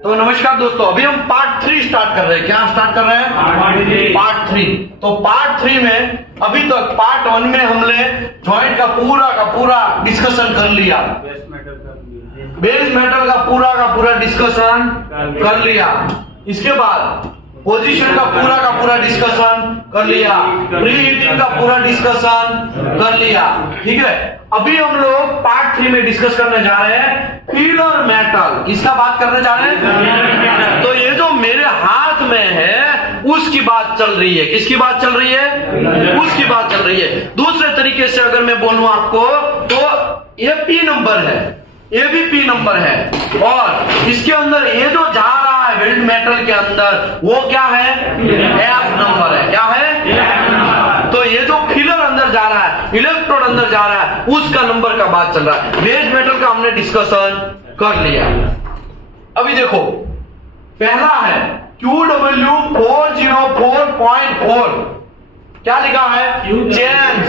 तो नमस्कार दोस्तों, अभी हम पार्ट 3 स्टार्ट कर रहे हैं। क्या स्टार्ट कर रहे हैं? पार्ट 3। तो पार्ट 3 में अभी तक पार्ट 1 में हमने जॉइंट का पूरा डिस्कशन कर लिया, बेस मेटल का पूरा डिस्कशन कर लिया। इसके बाद पोजीशन का पूरा डिस्कशन कर लिया, प्री हीटिंग का पूरा डिस्कशन कर लिया। ठीक है, अभी हम लोग पार्ट 3 में डिस्कस करने जा रहे हैं फिलर मेटल। किसका बात करने जा रहे हैं? तो ये जो मेरे हाथ में है उसकी बात चल रही है। किसकी बात चल रही है? उसकी बात चल रही है। दूसरे तरीके से अगर मैं बोलूं आपको तो ये पी नंबर है, ये भी पी नंबर है, और इसके अंदर ये जो जा रहा है वेल्ड मेटल के अंदर वो क्या है? एफ नंबर है। क्या है? तो ये जो फिलर अंदर जा रहा है, इलेक्ट्रोड अंदर जा रहा है, उसका नंबर का बात चल रहा है। बेस मेटल का हमने डिस्कशन कर लिया। अभी देखो, पहला है QW 404.4। क्या लिखा है? Change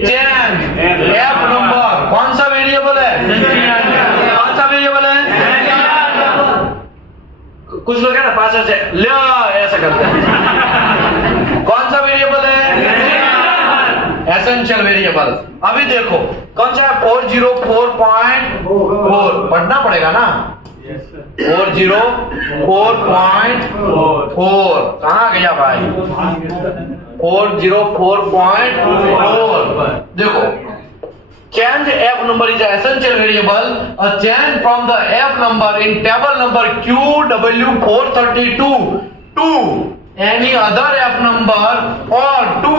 F number. कौन सा वेरिएबल है? कौन सा वेरिएबल है? कुछ लोग है ना पास से ले ऐसा करते हैं। कौन सा वेरिएबल है? Essential variable. अभी देखो कौन सा है? 404.4 पढ़ना पड़ेगा ना। 404.4 कहाँ गया भाई? 404.4। देखो, change f number is an essential variable. A change from the f number in table number QW 432 to any other f number or to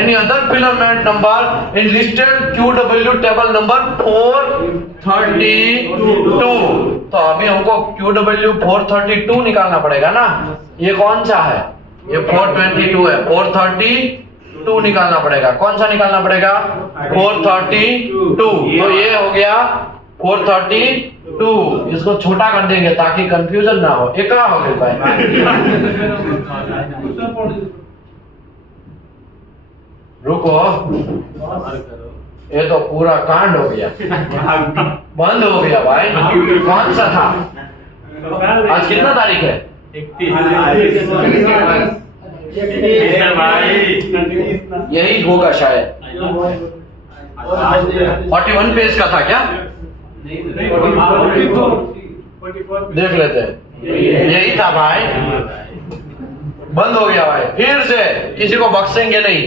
any other filament number in listed QW table number 432। तो अभी हमको QW 432 निकालना पड़ेगा ना। ये कौन सा है? ये 422 है। 432 निकालना पड़ेगा। कौन सा निकालना पड़ेगा? 432। तो ये हो गया 432। इसको छोटा कर देंगे ताकि कंफ्यूजन ना हो। एक हो गया भाई। रुको, ये तो पूरा कांड हो गया, बंद हो गया भाई। कौन सा था? आज कितना तारीख है? 31। यही होगा शायद। 41 पेज का था क्या? देख लेते हैं। यही था भाई, बंद हो गया भाई। फिर से किसी को बख्शेंगे नहीं।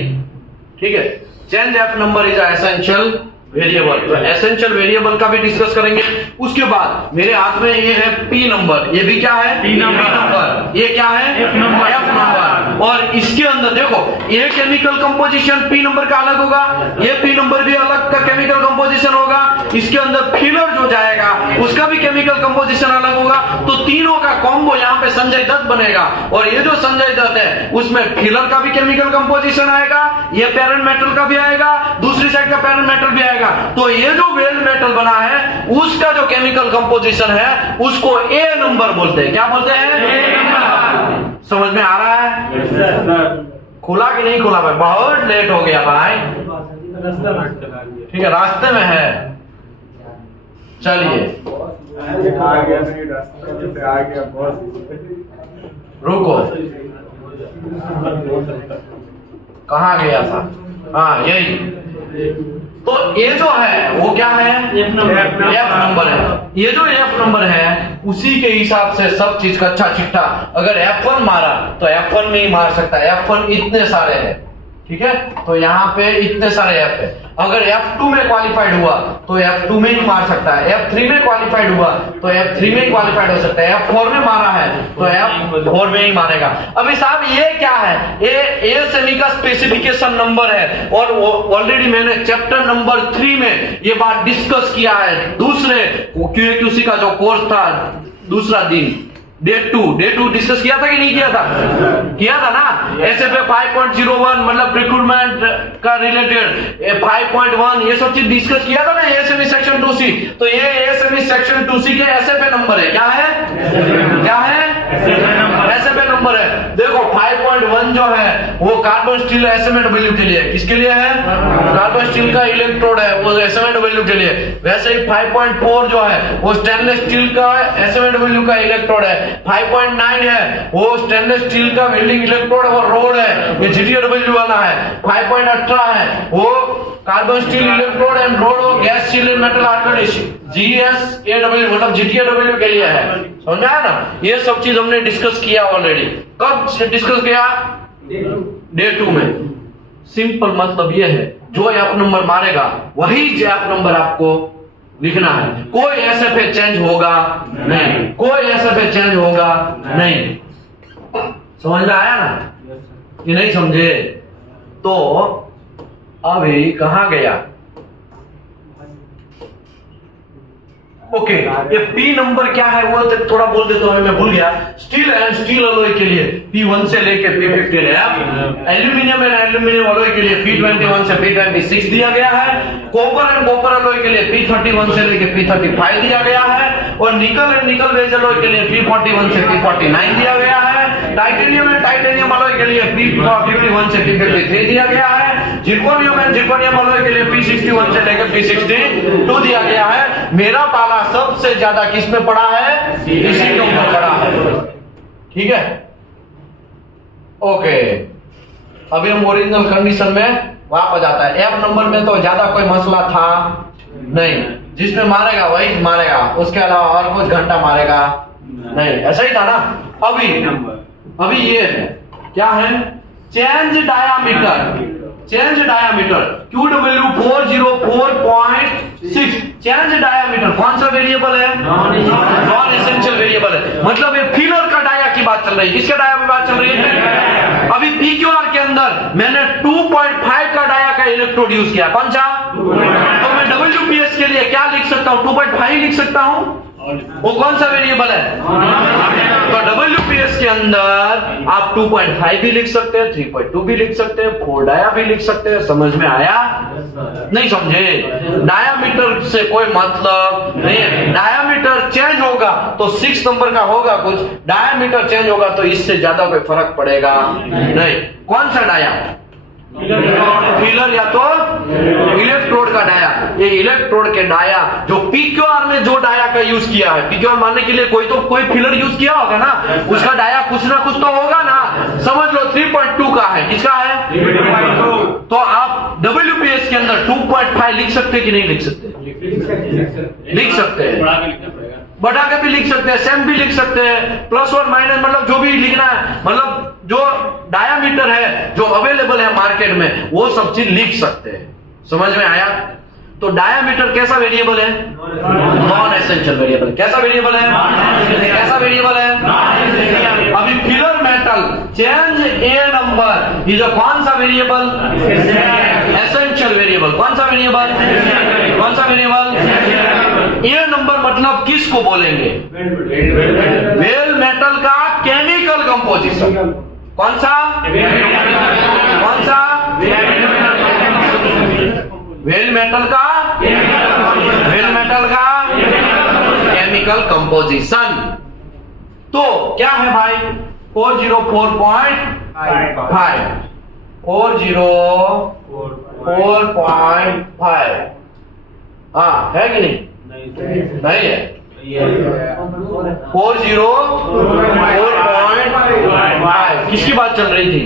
ठीक है, change F number is essential variable. तो एसेंशियल वेरिएबल का भी डिस्कस करेंगे। उसके बाद मेरे हाथ में ये है पी नंबर। ये भी क्या है? P number. ये क्या है? F number. और इसके अंदर देखो, ये केमिकल कंपोजिशन पी नंबर का अलग होगा, ये पी नंबर भी अलग का केमिकल कंपोजिशन होगा। इसके अंदर फिलर जो जाएगा उसका भी केमिकल कंपोजिशन अलग होगा। तो तीनों का कॉम्बो यहाँ पे संजय दत्त बनेगा। और ये जो संजय दत्त है उसमें फिलर का भी केमिकल कंपोजिशन आएगा, ये पेरेंट मेटल का भी आएगा, दूसरी साइड का पेरेंट मेटल भी आएगा। तो ये जो वेल्ड मेटल बना है उसका जो केमिकल कंपोजिशन है उसको ए नंबर बोलते हैं। क्या बोलते हैं? ए नंबर। समझ में आ रहा है? खुला कि नहीं खुला भाई? बहुत लेट हो गया भाई। ठीक है, रास्ते में है। चलिए रुको, कहाँ गया था? हाँ, यही। तो ये जो है वो क्या है? एफ नंबर है। ये जो एफ नंबर है उसी के हिसाब से सब चीज का अच्छा चिट्ठा। अगर F1 मारा तो F1 में ही मार सकता है। F1 इतने सारे हैं, ठीक है, तो यहाँ पे इतने सारे F है। अगर F2 में क्वालिफाइड हुआ तो F2 में ही मार सकता है। F3 में क्वालिफाइड हुआ तो F3 में ही क्वालिफाइड हो सकता है। F4 में मारा है तो F4 में ही मारेगा। अभी साहब ये क्या है? ये सेमी का स्पेसिफिकेशन नंबर है। और ऑलरेडी मैंने चैप्टर नंबर 3 में ये बात डिस्कस किया है। दूसरे QA/QC का जो कोर्स था, दूसरा दिन, डे टू डिस्कस किया था कि नहीं किया था? किया था ना। SFA 5.01 मतलब रिक्रूटमेंट का रिलेटेड 5.1 ये सब चीज डिस्कस किया था ना। ASME section 2C। तो ये ASME सेक्शन 2C के SFA नंबर है। क्या है? क्या है? SFA नंबर है। देखो 5.1 5.1 जो है वो कार्बन स्टील SMAW के लिए, किसके लिए है? कार्बन स्टील का इलेक्ट्रोड है वो SMAW के लिए। वैसे ही 5.4 जो है वो स्टेनलेस स्टील का SMAW का इलेक्ट्रोड है। 5.9 है वो स्टेनलेस स्टील का वेल्डिंग इलेक्ट्रोड और रोड है, ये GTAW वाला है। 5.18 है वो carbon steel electrode and rod और gas seal metal armature GSAW मतलब GTAW के लिए है। समझ में आया ना? ये सब चीज हमने डिस्कस किया ऑलरेडी। कब से डिस्कस किया? डे 2 में। सिंपल मतलब ये है, जो ऐप नंबर मारेगा वही ऐप नंबर आपको लिखना है। कोई SFA चेंज होगा नहीं, कोई SFA चेंज होगा नहीं। समझ में आया ना? ये नहीं समझे तो अभी कहां गया? ओके, ये P नंबर क्या है वो थोड़ा बोल देता हूं, मैं भूल गया। स्टील एंड स्टील अलॉय के लिए P1 से लेके P50 है। एल्यूमिनियम एंड एल्यूमिनियम अलॉय के लिए P21 से P26 दिया गया है। कॉपर एंड कॉपर अलॉय के लिए P31 से लेके P35 दिया गया है। और निकल एंड निकल बेस अलॉय के लिए P41 से P49 दिया गया है। टाइटेनियम एंड टाइटेनियम अलॉय के लिए P51 से P53 दिया गया है। जिर्कोनियम एंड जिर्कोनियम अलॉय के लिए P61 से लेकर P62 दिया गया है। मेरा पाला सबसे ज्यादा किस में पड़ा है? इसी के ऊपर पड़ा है। ठीक है, ओके। अभी हम ओरिजिनल कंडीशन में वापस आता है। एफ नंबर में तो ज्यादा कोई मसला था नहीं, जिसमें मारेगा वही मारेगा, उसके अलावा और कुछ घंटा मारेगा नहीं, ऐसा ही था ना। अभी ये है क्या है? Change diameter, change diameter QW 404.6। Change diameter कौन सा वेरिएबल है? नॉन एसेंशियल वेरिएबल है। मतलब ये फिलर का डाया की बात चल रही है। किसका डाया की बात चल रही है? अभी PQR के अंदर मैंने 2.5 का डाया का इलेक्ट्रोड यूज किया। कौन सा? तो मैं WPS के लिए क्या लिख सकता हूं? 2.5 लिख सकता हूं। वो कौन सा वेरिएबल है? तो WPS के अंदर आप 2.5 भी लिख सकते हैं, 3.2 भी लिख सकते हैं, 4 डाया भी लिख सकते हैं। समझ में आया? नहीं समझे? डायामीटर से कोई मतलब नहीं है। डायामीटर चेंज होगा तो 6 नंबर का होगा कुछ, डायामीटर चेंज होगा तो इससे ज्यादा कोई फर्क पड़ेगा नहीं। कौन सा डाया? फिलर या तो इलेक्ट्रोड का डाया। ये इलेक्ट्रोड के डाया जो PQR में जो डाया का यूज किया है, PQR मानने के लिए कोई फिलर यूज किया होगा ना, उसका डाया कुछ ना कुछ तो होगा ना। समझ लो 3.2 का है। किसका है? 3.2। तो आप WPS के अंदर 2.5 लिख सकते कि नहीं लिख सकते? लिख सकते हैं, बढ़ा के भी लिख सकते हैं, सेम भी लिख सकते हैं, प्लस और माइनस, मतलब जो भी लिखना है, मतलब जो डायामीटर है जो अवेलेबल है मार्केट में वो सब चीज लिख सकते हैं। समझ में आया? तो डायामीटर कैसा वेरिएबल है? Non essential variable. कैसा वेरिएबल है? कैसा वेरिएबल है? अभी फिलर मेटल चेंज ए नंबर, ये जो कौन सा वेरिएबल? Essential variable. कौन सा वेरिएबल? कौन सा वेरिएबल? ए नंबर मतलब किसको बोलेंगे? वेल मेटल का केमिकल कंपोजिशन। कौन सा? कौन सा? वेल मेटल का, वेल मेटल का केमिकल कंपोजिशन। तो क्या है भाई? 404.5 404.5 हाँ है कि नहीं? नहीं है। 404.5 किसकी बात चल रही थी?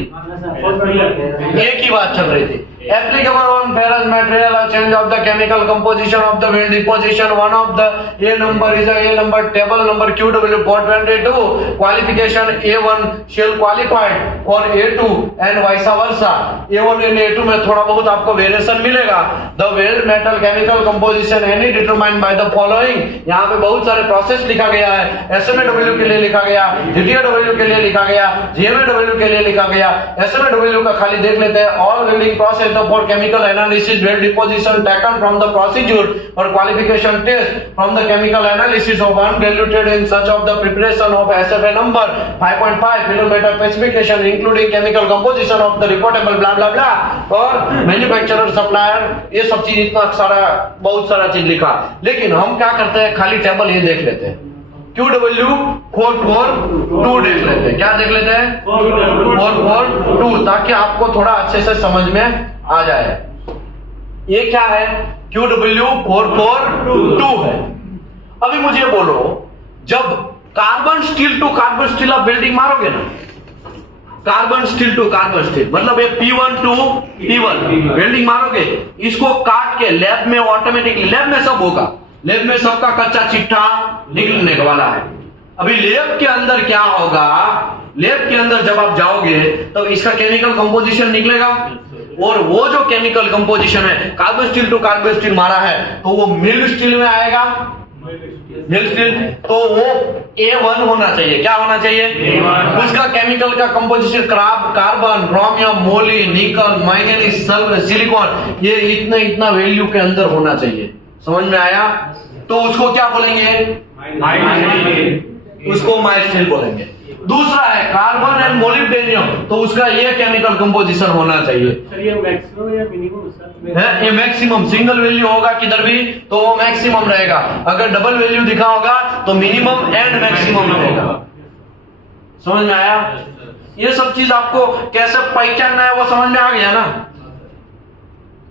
एक ही बात चल रही थी। Applicable on ferrous material or change of the chemical composition of the weld deposition. One of the A number is a A number table number QW 422. Qualification A1 shall qualified or A2 and vice versa. A1 and A2 में थोड़ा बहुत आपको variation मिलेगा। The weld metal chemical composition any determined by the following. यहाँ पे बहुत सारे process लिखा गया है। SMAW के लिए लिखा गया, GTAW के लिए लिखा गया, GMAW के लिए लिखा गया। SMAW का खाली देख लेते हैं। All welding process for chemical analysis, weld deposition taken from the procedure or qualification test from the chemical analysis of undiluted in such of the preparation of SFA number 5.5 kilometer specification including chemical composition of the reportable blah blah blah और manufacturer supplier। ये सब चीज इतना सारा बहुत सारा चीज लिखा, लेकिन हम क्या करते हैं खाली टेबल ये देख लेते हैं। QW442 देख लेते हैं। क्या देख लेते हैं? 442, ताकि आपको थोड़ा अच्छे से समझ में आ जाए। ये क्या है? QW442 है। अभी मुझे बोलो, जब carbon steel to carbon steel आप वेल्डिंग मारोगे ना, carbon steel to carbon steel मतलब ये P1 टू P1 वेल्डिंग मारोगे, इसको काट के लैब में ऑटोमेटिकली, लैब में सब होगा, लैब में सबका कच्चा चिट्ठा निकलने वाला है। अभी लैब के अंदर क्या होगा, लैब के अंदर जब आप जाओगे तो इसका केमिकल कंपोजिशन निकलेगा, और वो जो केमिकल कंपोजिशन है, carbon steel to carbon steel मारा है तो वो मिल्ड स्टील में आएगा, मिल्ड स्टील, तो वो A1 होना चाहिए। क्या होना चाहिए? उसका केमिकल का कंपोजिशन कार्बन, क्रोमियम, मोली, निकल, मैंगनीज, सल्फर, सिलिकॉन, ये इतना इतना वैल्यू के अंदर होना चाहिए। समझ में आया? तो उसको क्या बोलेंगे? उसको माइल्ड स्टील बोलेंगे। दूसरा है कार्बन एंड मोलिब्डेनियम, तो उसका ये केमिकल कंपोजिशन होना चाहिए। सर ये मैक्सिमम या मिनिमम है? ये मैक्सिमम, सिंगल वैल्यू होगा किधर भी तो वो मैक्सिमम रहेगा, अगर डबल वैल्यू दिखा होगा तो मिनिमम एंड मैक्सिमम रहेगा। समझ में आया? ये सब चीज आपको कैसे पहचानना है वो समझ में आ गया ना?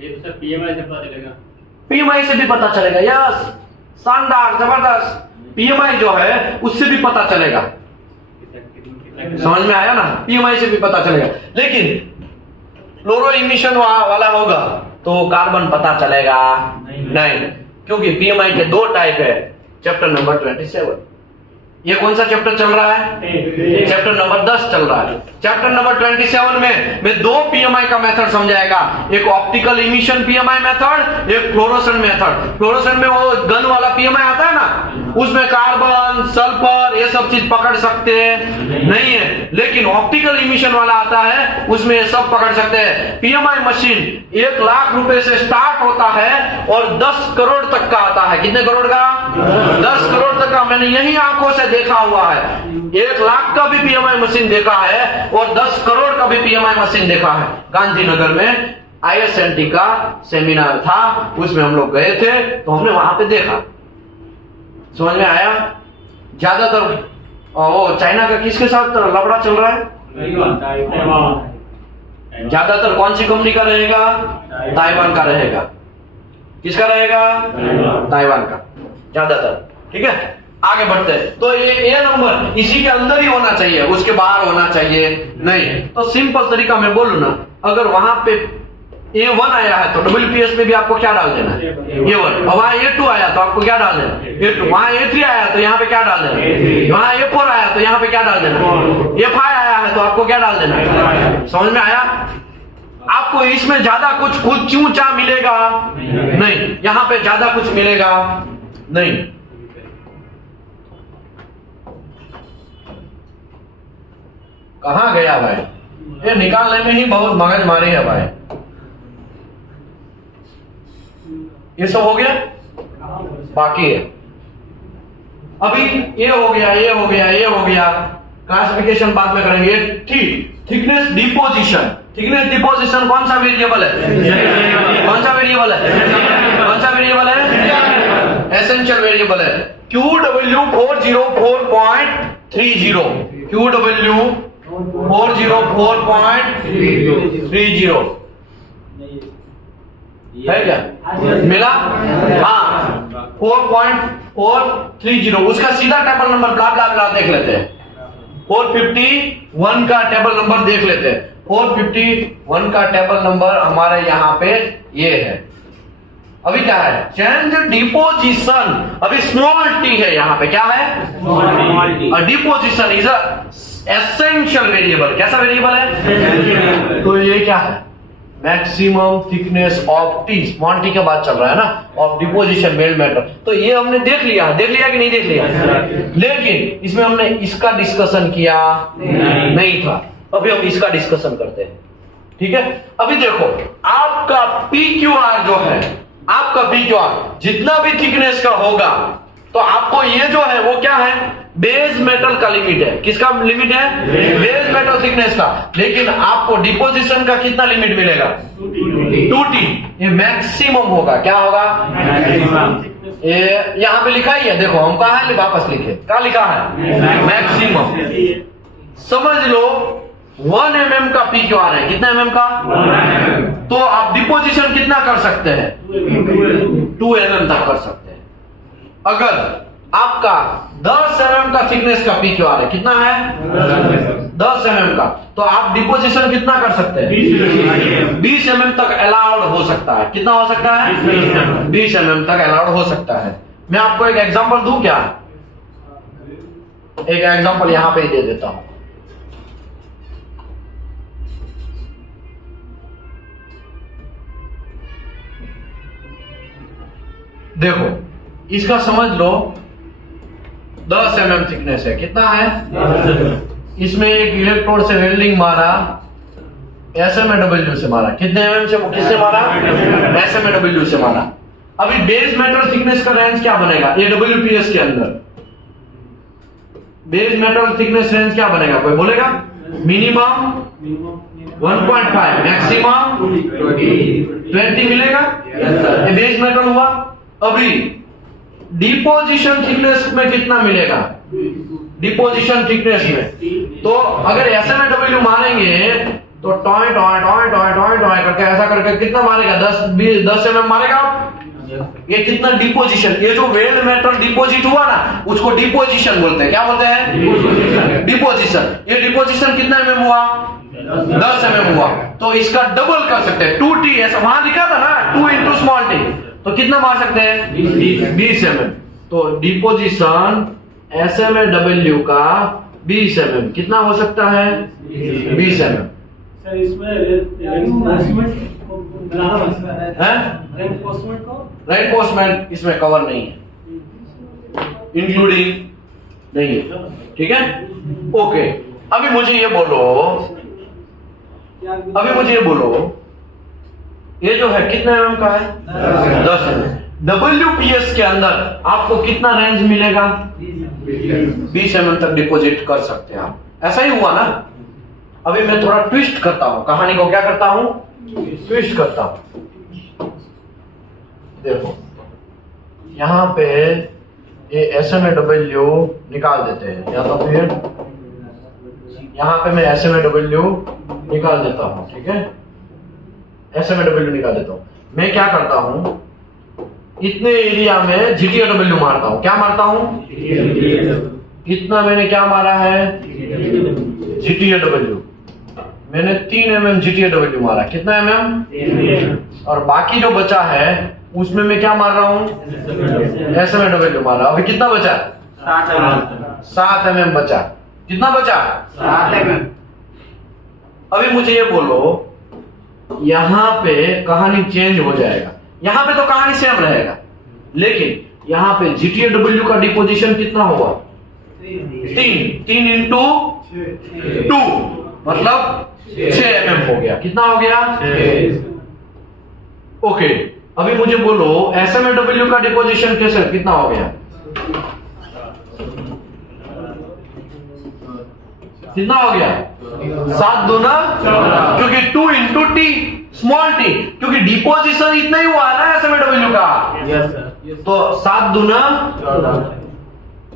ये तो सर PMI से पता चलेगा, PMI से भी पता चलेगा। यस, शानदार, जबरदस्त। PMI जो है उससे भी पता चलेगा। समझ में आया ना? PMI से भी पता चलेगा। लेकिन फ्लोरो इमिशन वाला होगा तो कार्बन पता चलेगा नहीं, क्योंकि PMI के दो टाइप है। चैप्टर नंबर 27, ये कौन सा चैप्टर चल रहा है? चैप्टर नंबर 10 चल रहा है। चैप्टर नंबर 27 में मैं दो PMI का मेथड समझाएगा, एक ऑप्टिकल इमिशन PMI मेथड, एक फ्लोरोसेंट मेथड। फ्लोरोसेंट में वो गन वाला PMI आता है ना, उसमें कार्बन, सल्फर ये सब चीज पकड़ सकते हैं नहीं है, लेकिन ऑप्टिकल इमिशन वाला आता है उसमें ये सब पकड़ सकते हैं। PMI मशीन 1 लाख रुपए से स्टार्ट होता है और 10 करोड़ तक का आता है। कितने करोड़ का? 10 करोड़ तक का। मैंने यही आंखों से देखा हुआ है। 1 लाख का भी PMI मशीन देखा है और 10 करोड़ का भी PMI मशीन देखा है। गांधीनगर में ISNT का सेमिनार था, उसमें हम लोग गए थे तो हमने वहां पे देखा। समझ में आया? ज्यादातर वो चाइना का किसके साथ लफड़ा चल रहा है? ज्यादातर कौन सी कंपनी का रहेगा? ताइवान का रहेगा। किसका रहेगा? ताइवान का ज्यादातर। ठीक है, आगे बढ़ते हैं। तो ये नंबर इसी के अंदर ही होना चाहिए, उसके बाहर होना चाहिए नहीं। तो सिंपल तरीका मैं बोलूं ना, अगर वहां पे A1 आया है तो WPS में भी आपको क्या डाल देना? A1। और वहां A2 आया तो आपको क्या डाल देना? A2। वहां A3 आया तो यहाँ पे क्या डाल देना? वहां A4 आया तो यहाँ पे क्या डाल देना? A5 आया है तो आपको क्या डाल देना? समझ में आया? आपको इसमें ज्यादा कुछ ऊंचा मिलेगा नहीं, यहाँ पे ज्यादा कुछ मिलेगा नहीं। कहां गया भाई? ये निकालने में ही बहुत मगज मारी है भाई। ये सब हो गया, बाकी है अभी। ये हो गया, ये हो गया, ये हो गया। क्लासिफिकेशन बाद में करेंगे। Thickness deposition. थिकनेस डिपोजिशन कौन सा वेरिएबल है? कौन सा वेरिएबल है? कौन सा वेरिएबल है? एसेंशियल वेरिएबल है। QW404.30 QW404.30 है क्या? मिला? हाँ, 4.430। उसका सीधा टेबल नंबर ब्ला ब्ला ब्ला देख लेते हैं। 451 का टेबल नंबर देख लेते हैं। 451 का टेबल नंबर हमारे यहाँ पे ये है। अभी क्या है? Change deposition. अभी स्मॉल टी है यहाँ पे। क्या है? Deposition is essential variable. कैसा वेरिएबल है? तो ये क्या है? Maximum thickness of T. Small T के बाद चल रहा है ना, ऑफ डिपोजिशन मेल्ट मैटर। तो ये हमने देख लिया कि नहीं देख लिया? लेकिन इसमें हमने इसका डिस्कशन किया नहीं था। अभी हम इसका डिस्कशन करते हैं। ठीक है, अभी देखो आपका PQR जो है, आपका PQR जितना भी थिकनेस का होगा तो आपको ये जो है वो क्या है? बेस मेटल का लिमिट है। किसका लिमिट है? बेस मेटल थिकनेस का। लेकिन आपको डिपोजिशन का कितना लिमिट मिलेगा? 2T। ये मैक्सिमम होगा। क्या होगा? यहाँ पे लिखा ही है, देखो हम कहा है वापस लिखे, क्या लिखा है? मैक्सिमम। समझ लो 1 mm का PQR है, कितना mm का? तो आप डिपोजिशन कितना कर सकते हैं? 2 mm तक कर सकते हैं। अगर आपका 10 mm का थिकनेस का PQR है, कितना है? 10 mm का, तो आप डिपोजिशन कितना कर सकते हैं? 20 mm तक अलाउड हो सकता है। कितना हो सकता है? 20 mm तक अलाउड हो सकता है। मैं आपको एक एग्जांपल दूं क्या? एक एग्जांपल यहां पे ही दे देता हूं। देखो इसका समझ लो 10 mm थिकनेस है, कितना है? इसमें एक इलेक्ट्रोड से वेल्डिंग मारा, SMAW से मारा, कितने mm से, किससे मारा? SMAW से मारा। अभी बेस मेटल थिकनेस का रेंज क्या बनेगा AWPS के अंदर? बेस मेटल थिकनेस रेंज क्या बनेगा, कोई बोलेगा? मिनिमम 1.5, मैक्सिमम 20 मिलेगा। ये बेस मेटल हुआ। अभी डिपोजिशन थिकनेस में कितना मिलेगा? डिपोजिशन थिकनेस में तो अगर SMAW मारेंगे तो toy toy toy toy toy toy करके ऐसा करके कितना मारेगा? 10 mm मारेगा। ये कितना डिपोजिशन, ये जो वेल्ड मेटल डिपोजिट हुआ ना उसको डिपोजिशन बोलते हैं। क्या बोलते हैं? डिपोजिशन। ये डिपोजिशन कितना mm हुआ? 10 mm हुआ। तो इसका डबल कर सकते हैं, 2T, ऐसा वहां लिखा था ना 2 into small t, तो कितना मार सकते हैं? 20 mm। तो डिपोजिशन SMAW का 20 mm कितना हो सकता है? 20 mm। सर इसमें रेनफोर्समेंट इसमें कवर नहीं है, इंक्लूडिंग नहीं है, ठीक है? ओके, अभी मुझे ये बोलो ये जो है कितने mm का है? 10 mm। WPS के अंदर आपको कितना रेंज मिलेगा? 20 mm तक डिपॉजिट कर सकते हैं आप। ऐसा ही हुआ ना। अभी मैं थोड़ा ट्विस्ट करता हूं कहानी को, क्या करता हूं? ट्विस्ट करता हूं। देखो यहां पे ये SMAW निकाल देते हैं, या तो फिर यहां पे मैं SMAW निकाल देता हूं, ठीक है? SMAW निकाल देता हूं। मैं क्या करता हूं, इतने एरिया में GTAW मारता हूं। क्या मारता हूं? इतना मैंने क्या मारा है? GTAW। मैंने 3 mm GTAW मारा। कितना mm? और बाकी जो बचा है उसमें मैं क्या मार रहा हूं? SMAW मार रहा हूं। अभी कितना बचा? 7 mm बचा। कितना बचा? 7 mm। अभी मुझे ये बोलो, यहां पे कहानी चेंज हो जाएगा। यहां पे तो कहानी सेम रहेगा, लेकिन यहां पे GTAW का डिपोजिशन कितना होगा? 3 into 2 मतलब 6 mm हो गया। कितना हो गया? ओके, अभी मुझे बोलो SMAW का डिपोजिशन कैसे, कितना हो गया? कितना हो गया? 7 दूना, क्योंकि 2 into T स्मॉल t, क्योंकि डिपोजिशन इतना ही हुआ है ना SMAW का। तो 7 दूना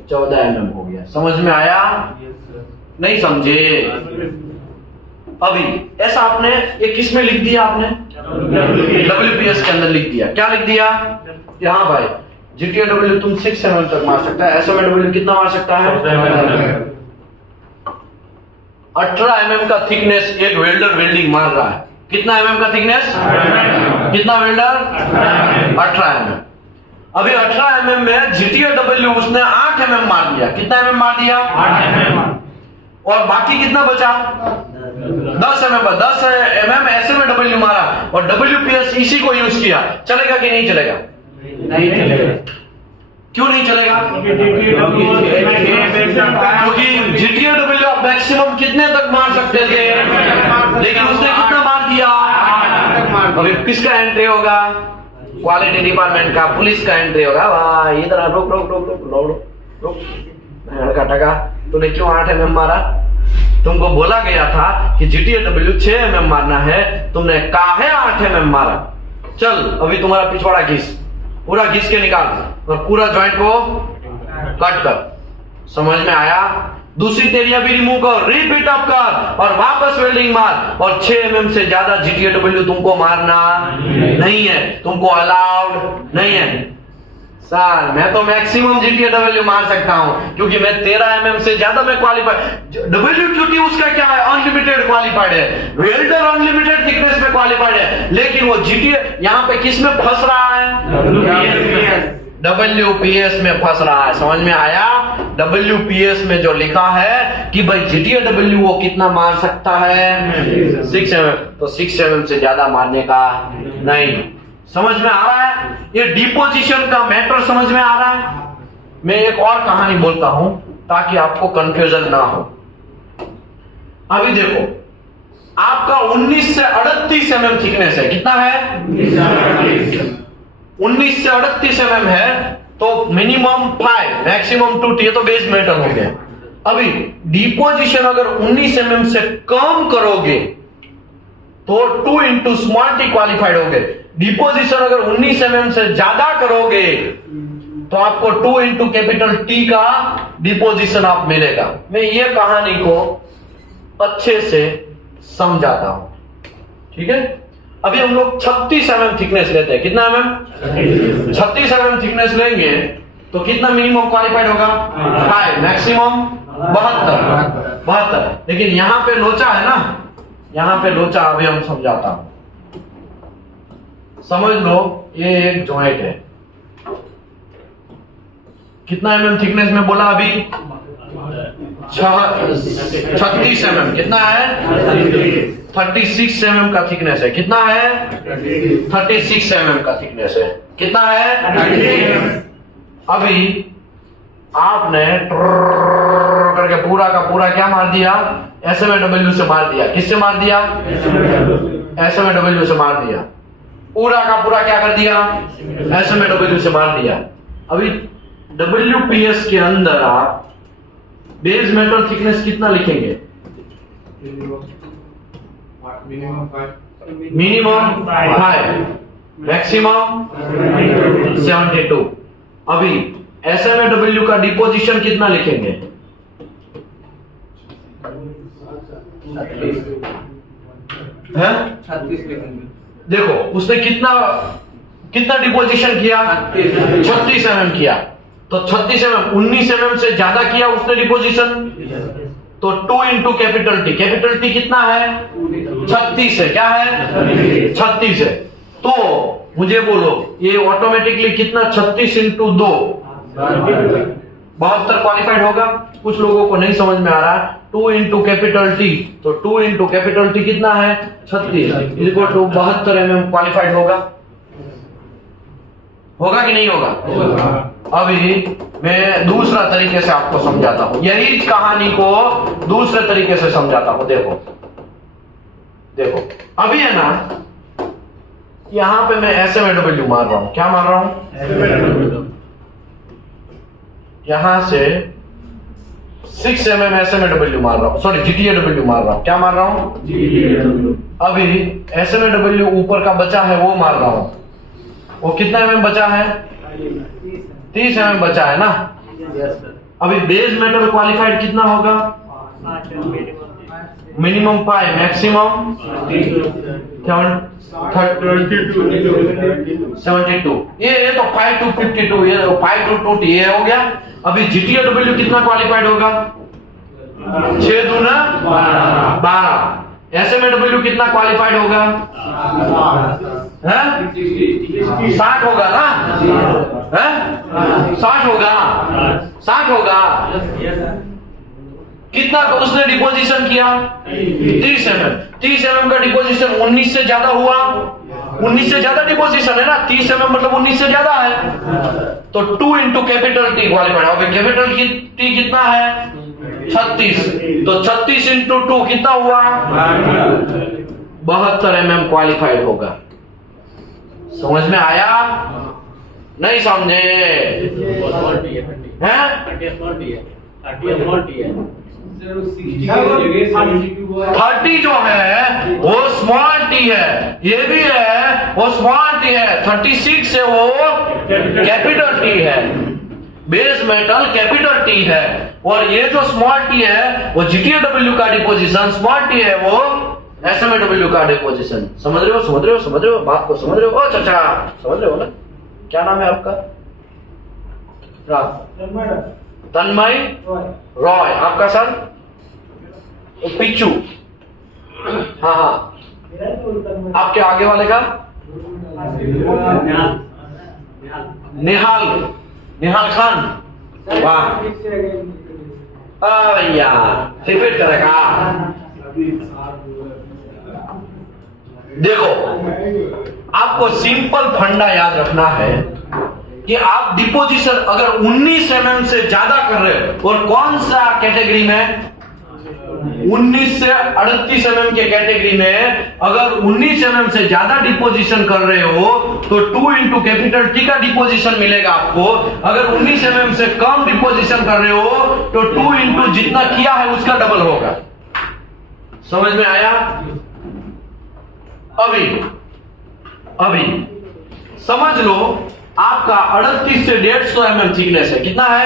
14 mm हो गया। समझ में आया? नहीं समझे? अभी ऐसा आपने ये किस में लिख दिया? आपने WPS के अंदर लिख दिया। क्या लिख दिया? हाँ भाई GTAW तुम 6 mm तक मार सकता है, SMAW कितना मार सकता है? 18 mm का थिकनेस एक वेल्डर वेल्डिंग मार रहा है। कितना mm का थिकनेस? कितना वेल्डर? 18 mm। अभी 18 mm में GTAW उसने 8 mm मार दिया। कितना mm मार दिया? 8 mm। और बाकी कितना बचा? 10 mm। 10 mm SMAW मारा और WPS इसी को यूज किया। चलेगा कि नहीं चलेगा? नहीं चलेगा। क्यों नहीं चलेगा? क्योंकि GTAW आप मैक्सिमम कितने तक मार सकते थे, लेकिन उसने कितना मार दिया? अभी किसका एंट्री होगा? क्वालिटी डिपार्टमेंट का, पुलिस का एंट्री होगा। भाई इधर रुक रुक रुक रुक रुक रुक टका, तूने क्यों 8 mm मारा? तुमको बोला गया था कि GTAW 6 mm मारना है, तुमने काहे 8 mm मारा? चल अभी तुम्हारा पिछवाड़ा घिस, पूरा घिस के निकाल। और पूरा जॉइंट को कट कर। समझ में आया? दूसरी तेरिया भी रिमूव कर, रिपीट अप कर और वापस वेल्डिंग मार। और 6 mm से ज्यादा GTAW तुमको मारना नहीं है, तुमको अलाउड नहीं है। सर मैं तो मैक्सिमम GTAW मार सकता हूं क्योंकि मैं 13 mm से ज्यादा मैं क्वालिफाइड। WQT उसका क्या है? अनलिमिटेड क्वालिफाइड है। वेल्डर अनलिमिटेड थिकनेस में क्वालिफाइड है, लेकिन वो GTA यहाँ पे किस में फंस रहा है? WPS में फंस रहा है। समझ में आया? WPS में जो लिखा है कि भाई GTAW वो कितना मार सकता है? 6 mm। तो 6 mm से ज्यादा मारने का नहीं। समझ में आ रहा है? ये डिपोजिशन का मैटर समझ में आ रहा है? मैं एक और कहानी बोलता हूं ताकि आपको कंफ्यूजन ना हो। अभी देखो, आपका 19 से 38 mm थिकनेस है। कितना है? 19 से 38 mm है, तो मिनिमम 5 मैक्सिमम 2, ये तो बेस मेटल हो गया। अभी डिपोजिशन अगर 19 mm से कम करोगे तो 2 into स्मॉल टी क्वालिफाइड हो गए। डिपोजिशन अगर 19 mm से ज्यादा करोगे तो आपको 2 into कैपिटल T का डिपोजिशन आप मिलेगा। मैं ये कहानी को अच्छे से समझाता हूं, ठीक है? अभी हम लोग 36 mm थिकनेस लेते हैं। कितना mm? 36 mm थिकनेस लेंगे तो कितना मिनिमम क्वालिफाइड होगा? 5 मैक्सिमम 72। लेकिन यहां पे लोचा है ना, यहां पे लोचा अभी हम समझाता हूं। समझ लो ये एक जॉइंट है। कितना mm थिकनेस में बोला अभी? 36 mm। कितना है? 36 mm का थिकनेस है। कितना है? 36 mm का थिकनेस है। कितना है? अभी आपने करके पूरा का पूरा क्या मार दिया? SMAW से मार दिया। किससे मार दिया? SMAW से मार दिया। पूरा का पूरा क्या कर दिया? SMAW से मार दिया। अभी WPS के अंदर आप बेस मेटल थिकनेस कितना लिखेंगे? Minimum 5 maximum 72। अभी SMAW का डिपोजिशन कितना लिखेंगे? है? 36 लिखेंगे। देखो उसने कितना डिपोजिशन किया? 36 mm किया। तो 36 mm 19 mm से ज्यादा किया उसने डिपोजिशन, तो 2 into capital T। Capital T कितना है? 36 है। क्या है? 36 है। तो मुझे बोलो ये ऑटोमेटिकली कितना? 36 into 2 72 क्वालिफाइड होगा। कुछ लोगों को नहीं समझ में आ रहा है। 2 into कैपिटल T, तो 2 into कैपिटल T कितना है? 36 इक्वल टू 72 mm क्वालिफाइड होगा कि नहीं होगा? अभी मैं दूसरा तरीके से आपको समझाता हूं। यही कहानी को दूसरे तरीके से समझाता हूं। देखो अभी है ना, यहां पे मैं SMAW मार रहा हूं। क्या मार रहा हूं? यहां से 6 mm SMAW मार रहा हूं, सॉरी GTAW मार रहा हूं। क्या मार रहा हूं? अभी SMAW ऊपर का बचा है वो मार रहा हूं। वो कितना mm बचा है? 30 mm बचा है ना। अभी बेस मेटल क्वालिफाइड कितना होगा? Minimum 5 maximum 72। ये तो 5 to 52, ये 5 to 2 ये हो गया। अभी GTAW कितना क्वालिफाइड होगा? 6 दूना 12। SMAW कितना क्वालिफाइड होगा? 60 होगा ना? 60 होगा। कितना उसने डिपोजिशन किया? 30 mm। 30 mm का डिपोजिशन 19 से ज्यादा हुआ। 19 से ज्यादा डिपोजिशन है ना, 30 mm मतलब 19 से ज्यादा है। तो 2 into कैपिटल T क्वालिफाइड। अब कैपिटल T कितना है? 36। तो 36 into 2 कितना हुआ? 72 mm क्वालिफाइड होगा। समझ में आया? नहीं समझे? हैं? 30 स्मॉल टी है। 30 जो है वो स्मॉल टी है, ये भी है वो स्मॉल टी है। 36 है वो कैपिटल टी है, बेस मेटल कैपिटल टी है। और ये जो स्मॉल टी है वो GTAW का डिपोजिशन, स्मॉल टी है वो SMAW का डिपोजिशन। समझ रहे हो, समझ रहे हो, समझ रहे हो बात को, समझ रहे हो? ओ चाचा समझ रहे हो ना? क्या नाम है आपका? तन्मय रॉय। आपका सर? पिच्चू। हाँ हाँ। आपके आगे वाले का? निहाल खान। वाह भैया, रिपीट करेगा। देखो, आपको सिंपल फंडा याद रखना है कि आप डिपोजिशन अगर 19 mm से ज्यादा कर रहे हो, और कौन सा कैटेगरी में? 19 से 38 mm के कैटेगरी में अगर 19 mm से ज्यादा डिपोजिशन कर रहे हो तो 2 इंटू कैपिटल टी का डिपोजिशन मिलेगा आपको। अगर 19 mm से कम डिपोजिशन कर रहे हो तो 2 इंटू जितना किया है उसका डबल होगा। समझ में आया? अभी समझ लो, आपका 38 से 150 mm थिकनेस है। कितना है?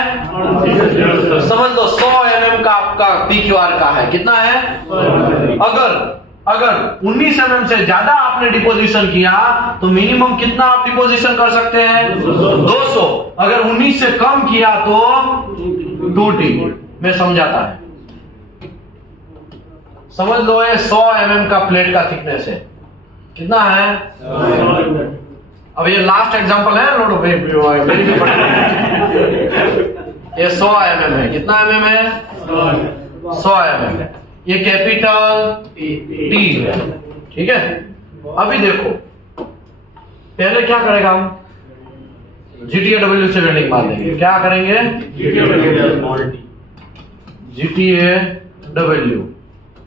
समझ लो 100 mm का आपका PQR का है। कितना है? अगर 19 mm से ज्यादा आपने डिपोजिशन किया तो मिनिमम कितना आप डिपोजिशन कर सकते हैं? 200। अगर 19 से कम किया तो 2T में समझाता है। समझ लो ये 100 mm का प्लेट का थिकनेस है। कितना है? अब ये लास्ट एग्जांपल है, लोडो मेरी भी ये 100 mm है। कितना mm है? 100 mm। ये कैपिटल टी है। ठीक है, अभी देखो, पहले क्या करेगा हम? GTAW से वेल्डिंग मार देंगे। क्या करेंगे? GTAW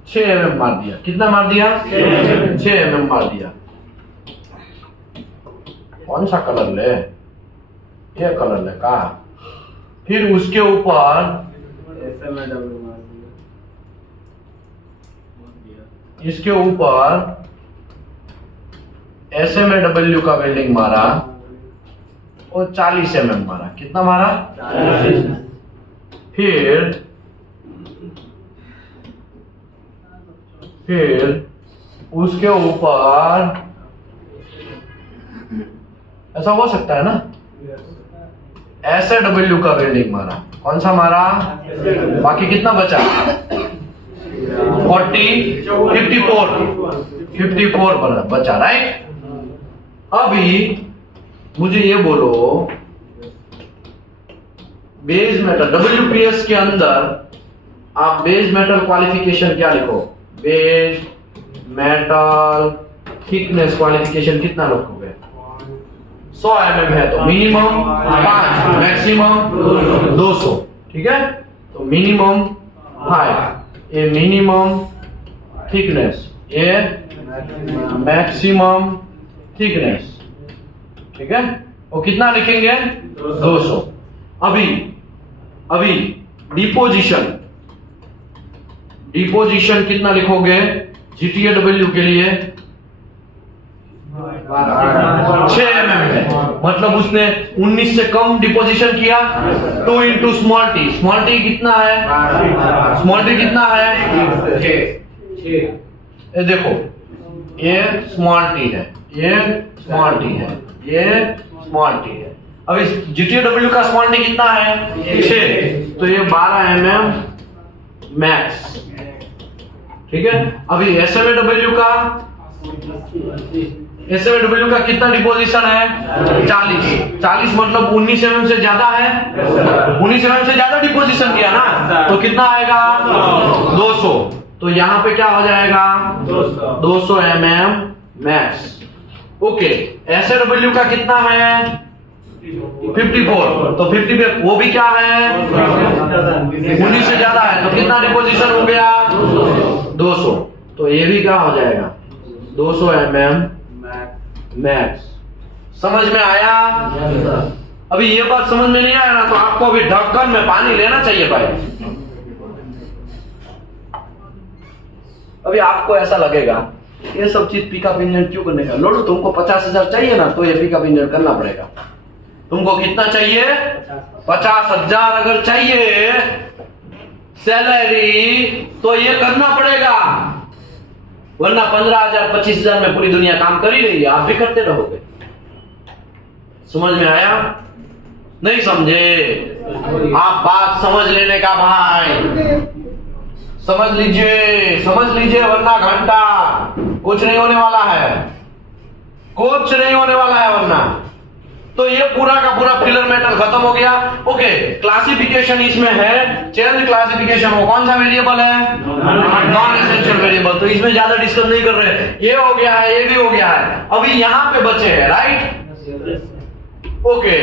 6 mm मार दिया। कितना मार दिया? 6 mm मार दिया। कौन सा कलर ले? ये कलर ले का। फिर उसके ऊपर इसके ऊपर SMAW का वेल्डिंग मारा और 40 mm मारा। कितना मारा? 40। फिर उसके ऊपर ऐसा हो सकता है ना, SAW का वेल्डिंग मारा। कौन सा मारा? बाकी कितना बचा? 54 बचा, राइट? अभी मुझे ये बोलो, बेस मेटल WPS के अंदर आप बेस मेटल क्वालिफिकेशन क्या लिखो? बेस मेटल थिकनेस क्वालिफिकेशन कितना लिखोगे? 100 mm है तो मिनिमम 5, मैक्सिमम 200। ठीक है, तो मिनिमम 5, ये मिनिमम थिकनेस, ये मैक्सिमम थिकनेस। ठीक है, और कितना लिखेंगे? 200। अभी डिपोजिशन कितना लिखोगे GTAW के लिए? 6 mm है, मतलब उसने 19 से कम डिपोजिशन किया। 2 into small T. Small T कितना है? स्मॉल टी कितना है? 6। ये देखो, ये स्मॉल टी है, ये स्मॉल टी है, ये स्मॉल टी है। अब इस GTAW का स्मॉल टी कितना है? 6, तो ये 12 mm मैक्स। ठीक है, अभी SMAW का कितना डिपोजिशन है? 40 मतलब 19 mm से ज्यादा है। 19 mm से ज्यादा डिपोजिशन किया ना, तो कितना आएगा? 200। तो यहाँ पे क्या हो जाएगा? 200 mm मैक्स। ओके, SAW का कितना है? 54, तो 50 पे वो भी क्या है? 19 से ज्यादा है, तो कितना डिपोजिशन हो गया? 200। तो ये भी क्या हो जाएगा? 200 mm मैक्स। समझ में आया? अभी ये बात समझ में नहीं आया ना, तो आपको अभी ढक्कन में पानी लेना चाहिए भाई। अभी आपको ऐसा लगेगा ये सब चीज पिकअप इंजन क्यों करने का, लोडो तुमको 50,000 चाहिए ना, तो ये पिकअप इंजन करना पड़ेगा। तुमको कितना चाहिए? 50,000 अगर चाहिए सैलरी, तो ये करना पड़ेगा, वरना 15,000 25,000 में पूरी दुनिया काम कर ही रही है, आप भी करते रहोगे। समझ में आया? नहीं समझे? आप बात समझ लेने का भाई, समझ लीजिए, वरना घंटा कुछ नहीं होने वाला है, कुछ नहीं होने वाला है वरना। तो ये पूरा का पूरा फिलर मेटल खत्म हो गया। ओके, क्लासिफिकेशन इसमें है, चेंज क्लासिफिकेशन। वो कौन सा वेरिएबल है? Non essential variable. तो इसमें ज्यादा डिस्कस नहीं कर रहे, ये हो गया है, ये भी हो गया है। अभी यहाँ पे बचे हैं, राइट? ओके,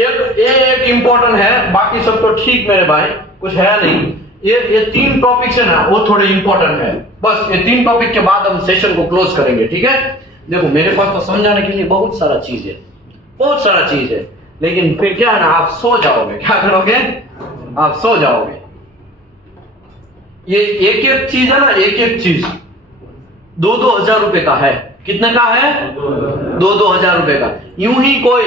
एक इंपॉर्टेंट है, बाकी सब तो ठीक मेरे भाई, कुछ है नहीं। ये 3 टॉपिक्स है ना, वो थोड़े इंपॉर्टेंट है। बस ये 3 टॉपिक के बाद हम सेशन को क्लोज करेंगे, ठीक है? देखो मेरे पास तो समझाने के लिए बहुत सारा चीज है, बहुत सारा चीज है, लेकिन फिर क्या है ना, आप सो जाओगे। क्या करोगे? आप सो जाओगे। ये एक चीज है ना, एक चीज 2-2 हजार रुपए का है। कितने का है? 2-2 हजार रुपए का। यूं ही कोई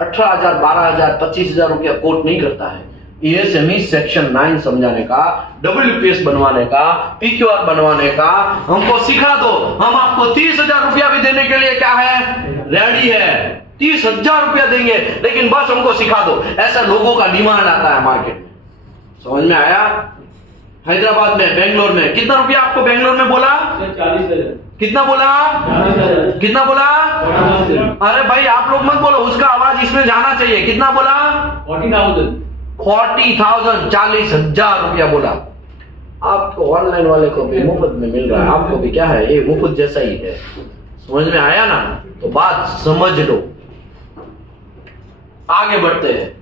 18,000 12,000 25,000 रुपया कोट नहीं करता है। ESME सेक्शन 9 समझाने का, WPS बनवाने का, PQR बनवाने का हमको सिखा दो, हम आपको 30,000 रुपया भी देने के लिए क्या है? रेडी है। 30,000 रुपया देंगे, लेकिन बस हमको सिखा दो। ऐसा लोगों का डिमांड आता है मार्केट में। समझ में आया? हैदराबाद में, बेंगलोर में कितना रुपया आपको बेंगलोर में बोला? 40,000। कितना बोला? 40,000। कितना बोला? 40,000। अरे भाई आप लोग मत बोलो, उसका आवाज इसमें जाना चाहिए। कितना बोला? 40,000। 40,000, 40,000 रुपया बोला। आपको ऑनलाइन वाले को भी मुफ्त में मिल रहा है, आपको भी क्या है, ये मुफ्त जैसा ही है। समझ में आया ना? तो बात समझ लो। आगे बढ़ते हैं।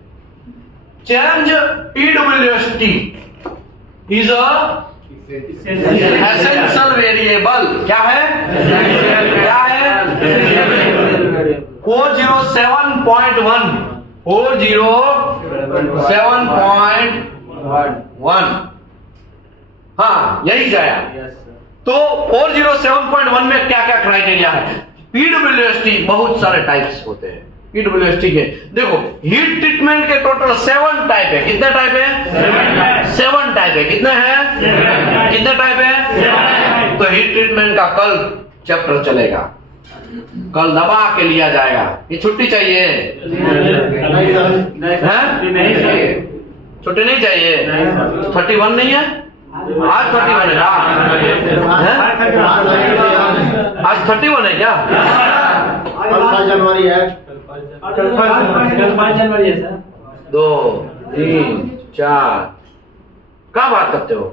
Change EWST is essential variable. क्या है? क्या है? 407.1 407.1 हाँ यही जाया। तो 407.1 में क्या क्या क्राइटेरिया है? PWST बहुत सारे टाइप्स होते हैं। PWST के देखो, हीट ट्रीटमेंट के टोटल 7 टाइप है। कितने टाइप है? 7 टाइप है। कितने हैं? कितने टाइप है? तो हीट ट्रीटमेंट का कल चैप्टर चलेगा, कल दबा के लिया जाएगा। ये छुट्टी चाहिए? छुट्टी नहीं चाहिए? 31 नहीं है? आज 31 है? आज 31 है क्या? 5 जनवरी है। 5 जनवरी है सर। 2 3 4 क्या बात करते हो?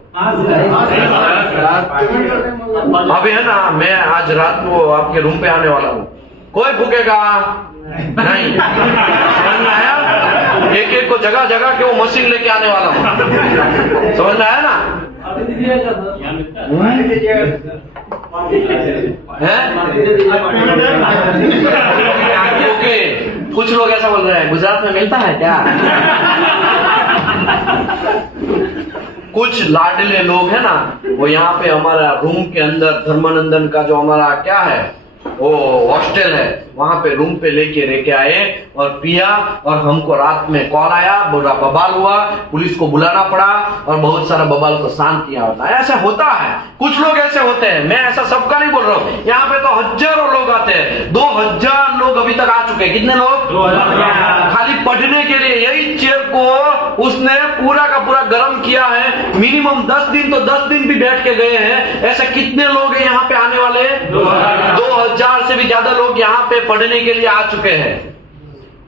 अभी है ना, मैं आज रात को आपके रूम पे आने वाला हूँ। कोई फूकेगा नहीं। समझ में आया? एक एक को जगह जगह के वो मशीन लेके आने वाला हूँ। समझ में आया ना? ओके, कुछ लोग ऐसा बोल रहे हैं गुजरात में मिलता है क्या? कुछ लाडले लोग है ना, वो यहाँ पे हमारा रूम के अंदर धर्मानंदन का जो हमारा क्या है वो हॉस्टल है, वहां पे रूम पे लेके आए और पिया, और हमको रात में कॉल आया, बुरा बवाल हुआ, पुलिस को बुलाना पड़ा और बहुत सारा बवाल को शांत किया होता है। ऐसा होता है, कुछ लोग ऐसे होते हैं, मैं ऐसा सबका नहीं बोल रहा हूँ। यहाँ पे तो हजारों लोग आते हैं, 2000 लोग अभी तक आ चुके हैं। कितने लोग? 2000। खाली पढ़ने के लिए यही चेयर को उसने पूरा का पूरा गर्म किया है। मिनिमम 10 दिन तो 10 दिन भी बैठ के गए हैं। ऐसे कितने लोग हैं यहाँ पे आने वाले? 2000 से भी ज्यादा लोग यहाँ पे पढ़ने के लिए आ चुके हैं।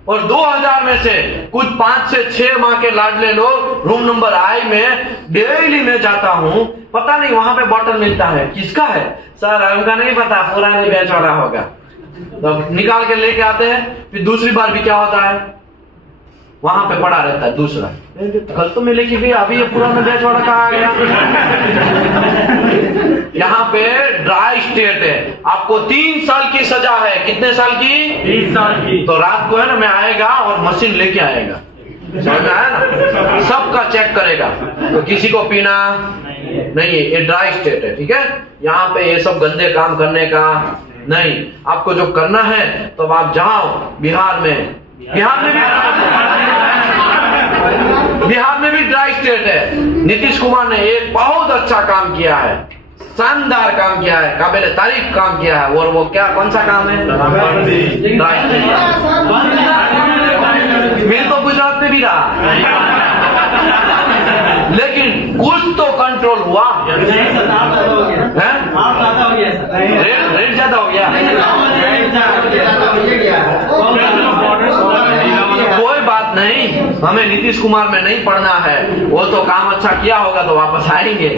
और 2000 में से कुछ 5 से 6 माह के लाडले लोग रूम नंबर आई में डेली में जाता हूँ, पता नहीं वहां पे बॉटल मिलता है, किसका है सर हमका नहीं पता, पुराने बैच वाला होगा। तो निकाल के लेके आते हैं। फिर दूसरी बार भी क्या होता है, वहां पे पड़ा रहता है दूसरा। कल तो मिले कि भी अभी ये पुराना बैच वाला कहाँ आ गया? यहाँ पे ड्राई स्टेट है, आपको 3 साल की सजा है। कितने साल की? 3 साल की। तो रात को है ना मैं आएगा और मशीन लेके आएगा, समझ में आया ना, सबका चेक करेगा। तो किसी को पीना नहीं है, ये ड्राई स्टेट है, ठीक है। यहाँ पे ये सब गंदे काम करने का नहीं। आपको जो करना है तो आप जाओ बिहार में भी ड्राई स्टेट है। नीतीश कुमार ने एक बहुत अच्छा काम किया है, शानदार काम किया है, काबिल तारीफ काम किया है। और वो क्या, कौन सा काम है? Dry state. मिल तो गुजरात में भी रहा, लेकिन कुछ तो कंट्रोल हुआ। रेट ज्यादा हो गया, कोई बात नहीं, हमें नीतीश कुमार में नहीं पढ़ना है। वो तो काम अच्छा किया होगा तो वापस आएंगे,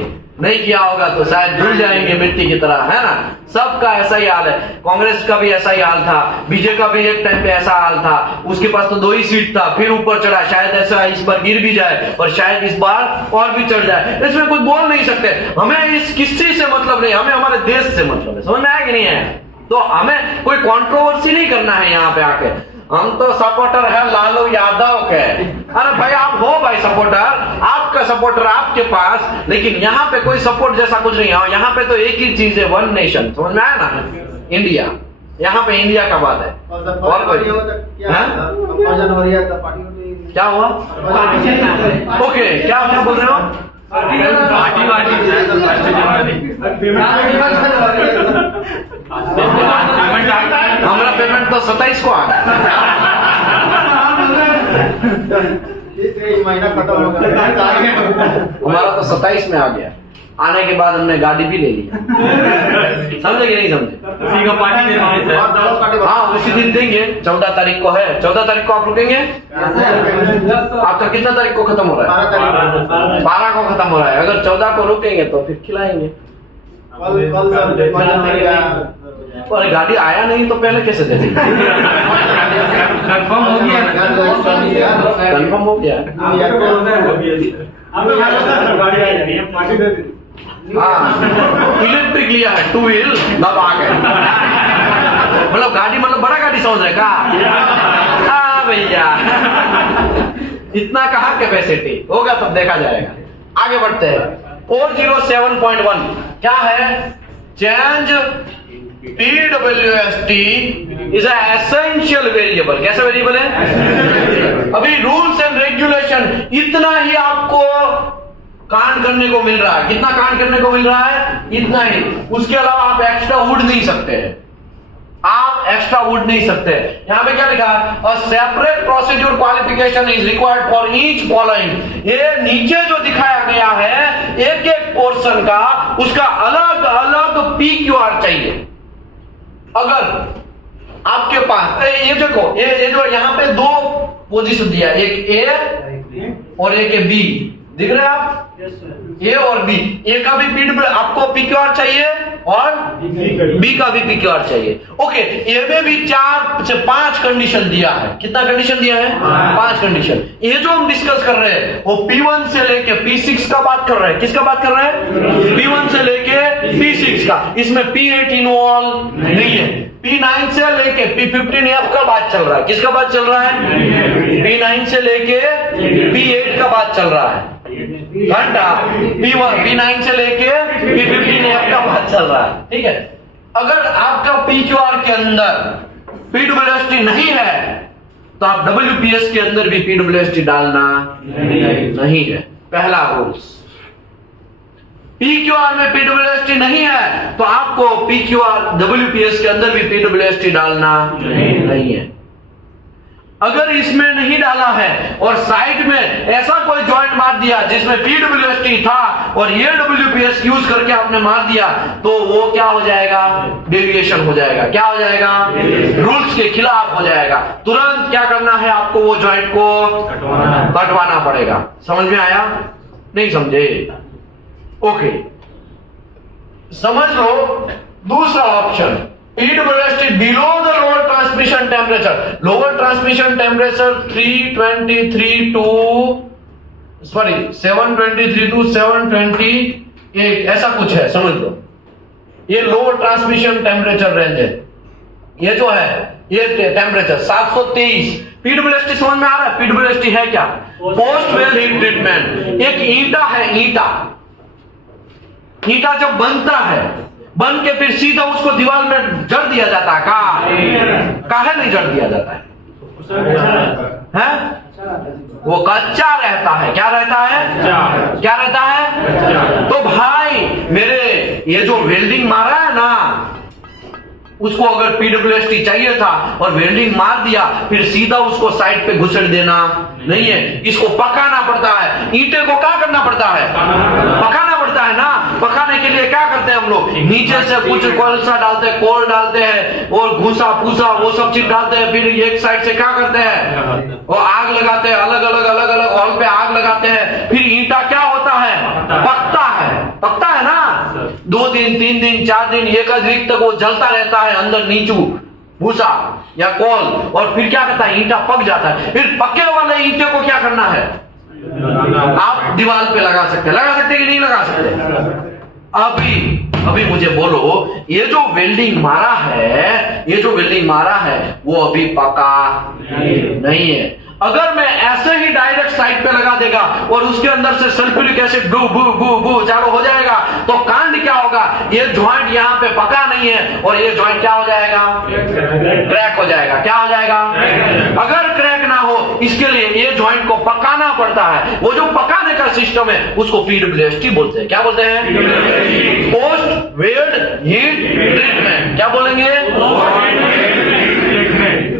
नहीं किया होगा तो शायद धुल जाएंगे मिट्टी की तरह, है ना। सबका ऐसा ही हाल है। कांग्रेस का भी ऐसा ही हाल था, बीजेपी का भी एक टाइम पे ऐसा हाल था। उसके पास तो 2 ही सीट था, फिर ऊपर चढ़ा, शायद ऐसा इस बार गिर भी जाए और शायद इस बार और भी चढ़ जाए। इसमें कुछ बोल नहीं सकते। हमें इस किसी से मतलब नहीं, हमें हमारे देश से मतलब है। समझ में आया कि नहीं है? तो हमें कोई कंट्रोवर्सी नहीं करना है यहाँ पे आके। हम तो सपोर्टर है लालू यादव के। अरे भाई आप हो भाई सपोर्टर, आपका सपोर्टर आपके पास, लेकिन यहाँ पे कोई सपोर्ट जैसा कुछ नहीं है। यहाँ पे तो एक ही चीज है, वन नेशन। समझ में आया ना? इंडिया, यहाँ पे इंडिया का बात है। और कोई क्या हुआ? ओके, क्या क्या बोल रहे हो? हमारा पेमेंट तो 27 को आ गया। महीना खत्म हो गया, हमारा तो 27 में आ गया। आने के बाद हमने गाड़ी भी ले लिया। समझे कि नहीं समझे? उसी का पार्टी दे देंगे सर। हाँ, उसी दिन देंगे। 14 तारीख को है। 14 तारीख को आप रुकेंगे? आपका कितना तारीख को खत्म हो रहा है? 12 को खत्म हो रहा है। अगर 14 को रुकेंगे तो फिर खिलाएंगे। और गाड़ी आया नहीं तो पहले कैसे दे देंगे? कंफर्म हो गया, कंफर्म हो गया। हाँ, इलेक्ट्रिक लिया है, 2 व्हील, तब आ गए। मतलब गाड़ी, मतलब बड़ा गाड़ी समझ रहे का? हाँ भैया, इतना कहा कैपेसिटी होगा तब देखा जाएगा। आगे बढ़ते हैं। 407.1 क्या है? Change PWST is essential variable. कैसा वेरिएबल है? अभी रूल्स एंड रेगुलेशन इतना ही आपको कांड करने को मिल रहा है। कितना कांड करने को मिल रहा है? इतना ही। उसके अलावा आप एक्स्ट्रा उड़ नहीं सकते हैं, आप एक्स्ट्रा उड़ नहीं सकते। यहां पे क्या लिखा है? A separate procedure qualification is required for each following. ये नीचे जो दिखाया गया है एक एक पोर्शन का, उसका अलग अलग PQR चाहिए। अगर आपके पास ये देखो, ये जो यहाँ पे 2 पोजीशन दिया, एक A और एक B, दिख रहे हैं आप? A और B, A का भी PQR आपको PQR चाहिए और B का भी PQR चाहिए। ओके, A में भी 4 से 5 कंडीशन दिया है। कितना कंडीशन दिया है? 5 कंडीशन। ये जो हम डिस्कस कर रहे हैं वो P1 से लेके P6 का बात कर रहे हैं। किसका बात कर रहे हैं? P1 से लेके P6 का। इसमें P8 इन्वॉल्व नहीं है। P9 से लेके P15F का बात चल रहा है। किसका बात चल रहा है? P9 से लेके P8 का बात चल रहा है। घंटा P9 से लेके P15F का बात चल रहा है। ठीक है, अगर आपका PQR के अंदर PWST नहीं है तो आप WPS के अंदर भी PWST डालना नहीं है। पहला रूल्स। PQR में PWST नहीं है तो आपको PQR WPS के अंदर भी PWST डालना नहीं है। अगर इसमें नहीं डाला है और साइड में ऐसा कोई जॉइंट मार दिया जिसमें PWST था और ये WPS यूज करके आपने मार दिया तो वो क्या हो जाएगा? डेविएशन हो जाएगा। क्या हो जाएगा? रूल्स के खिलाफ हो जाएगा। तुरंत क्या करना है आपको? वो जॉइंट को कटवाना पड़ेगा। समझ में आया? नहीं समझे? ओके, समझ लो। दूसरा option, PWST below the lower transmission temperature. Lower transmission temperature 723 to 728 ऐसा कुछ है, समझ लो। ये लोअर ट्रांसमिशन टेम्परेचर रेंज है। ये जो है ये टेम्परेचर 723। पीडब्ल्यूएसटी समझ में आ रहा है? पीडब्ल्यूएसटी है क्या? Post well heat treatment. एक ईंटा है, ईंटा जब बनता है, बन के फिर सीधा उसको दीवार में जड़ दिया जाता है। काहे नहीं जड़ दिया जाता है? वो कच्चा रहता है। क्या रहता है? क्या रहता है? तो भाई मेरे ये जो वेल्डिंग मारा है ना, उसको अगर पीडब्ल्यूएसटी चाहिए था और वेल्डिंग मार दिया, फिर सीधा उसको साइड पे घुसेड़ देना नहीं है, इसको पकाना पड़ता है। ईंटे को क्या करना पड़ता है? पकाना पड़ता है ना। पकाने के लिए क्या करते हैं हम लोग? नीचे से कुछ कोलसा डालते हैं, कोल डालते हैं और भूसा फूसा वो सब चीज डालते हैं। फिर एक साइड से क्या करते हैं? वो आग लगाते हैं, अलग अलग हॉल पे आग लगाते हैं। फिर ईंटा क्या होता है? पकता है ना। 2 दिन 3 दिन 4 दिन 1 वीक तक वो जलता रहता है अंदर नीचू भूसा या कोल, और फिर क्या करता है? ईंटा पक जाता है। फिर पके वाले ईंटे को क्या करना है? आप दीवार पे लगा सकते कि नहीं लगा सकते? अभी मुझे बोलो, ये जो वेल्डिंग मारा है वो अभी पका नहीं है। अगर मैं ऐसे ही डायरेक्ट साइड पे लगा देगा और उसके अंदर से सल्फ्यूरिक एसिड बू चालू हो जाएगा, तो कांड क्या होगा? ये जॉइंट यहाँ पे पका नहीं है और ये जॉइंट क्या हो जाएगा? क्रैक हो जाएगा। क्या हो जाएगा? अगर क्रैक ना हो, इसके लिए ये जॉइंट को पकाना पड़ता है। वो जो पकाने का सिस्टम है उसको पीडब्ल्यूएसटी बोलते हैं। क्या बोलते हैं? Post weld heat treatment. क्या बोलेंगे?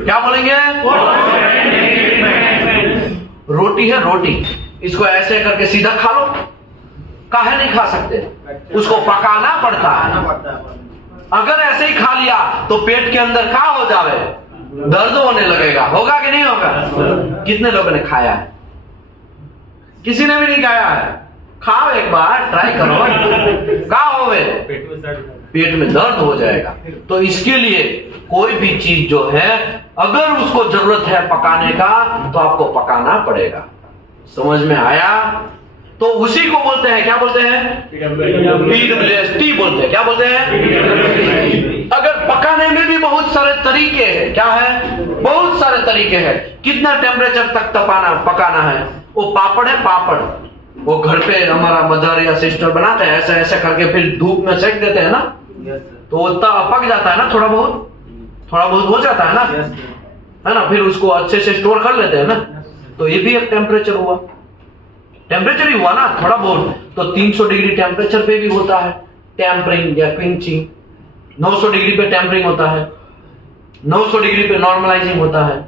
क्या बोलेंगे? रोटी है, रोटी इसको ऐसे करके सीधा खा लो, काहे नहीं खा सकते? उसको पकाना पड़ता है। अगर ऐसे ही खा लिया तो पेट के अंदर क्या हो जावे? दर्द होने लगेगा। होगा कि नहीं होगा? कितने लोगों ने खाया है? किसी ने भी नहीं खाया है। खाओ एक बार, ट्राई करो। क्या होवे? पेट में दर्द हो जाएगा। तो इसके लिए कोई भी चीज जो है, अगर उसको जरूरत है पकाने का, तो आपको पकाना पड़ेगा। समझ में आया? तो उसी को बोलते हैं, क्या बोलते हैं? पीडब्ल्यूएसटी बोलते हैं। क्या बोलते हैं? अगर पकाने में भी बहुत सारे तरीके हैं। क्या है? बहुत सारे तरीके हैं। कितना टेम्परेचर तक पकाना है? वो पापड़ है, पापड़ वो घर पे हमारा मदर या सिस्टर बनाते हैं, ऐसे ऐसे करके फिर धूप में सेक देते हैं ना, तो वो पक जाता है ना, थोड़ा बहुत हो जाता है ना, है ना। फिर उसको अच्छे से स्टोर कर लेते हैं ना। तो ये भी एक टेम्परेचर ही हुआ ना, थोड़ा बहुत। तो 300 डिग्री टेम्परेचर पे भी होता है टेम्परिंग या क्विंचिंग। 900 डिग्री पे टेम्परिंग होता है, 900 डिग्री पे नॉर्मलाइजिंग होता है,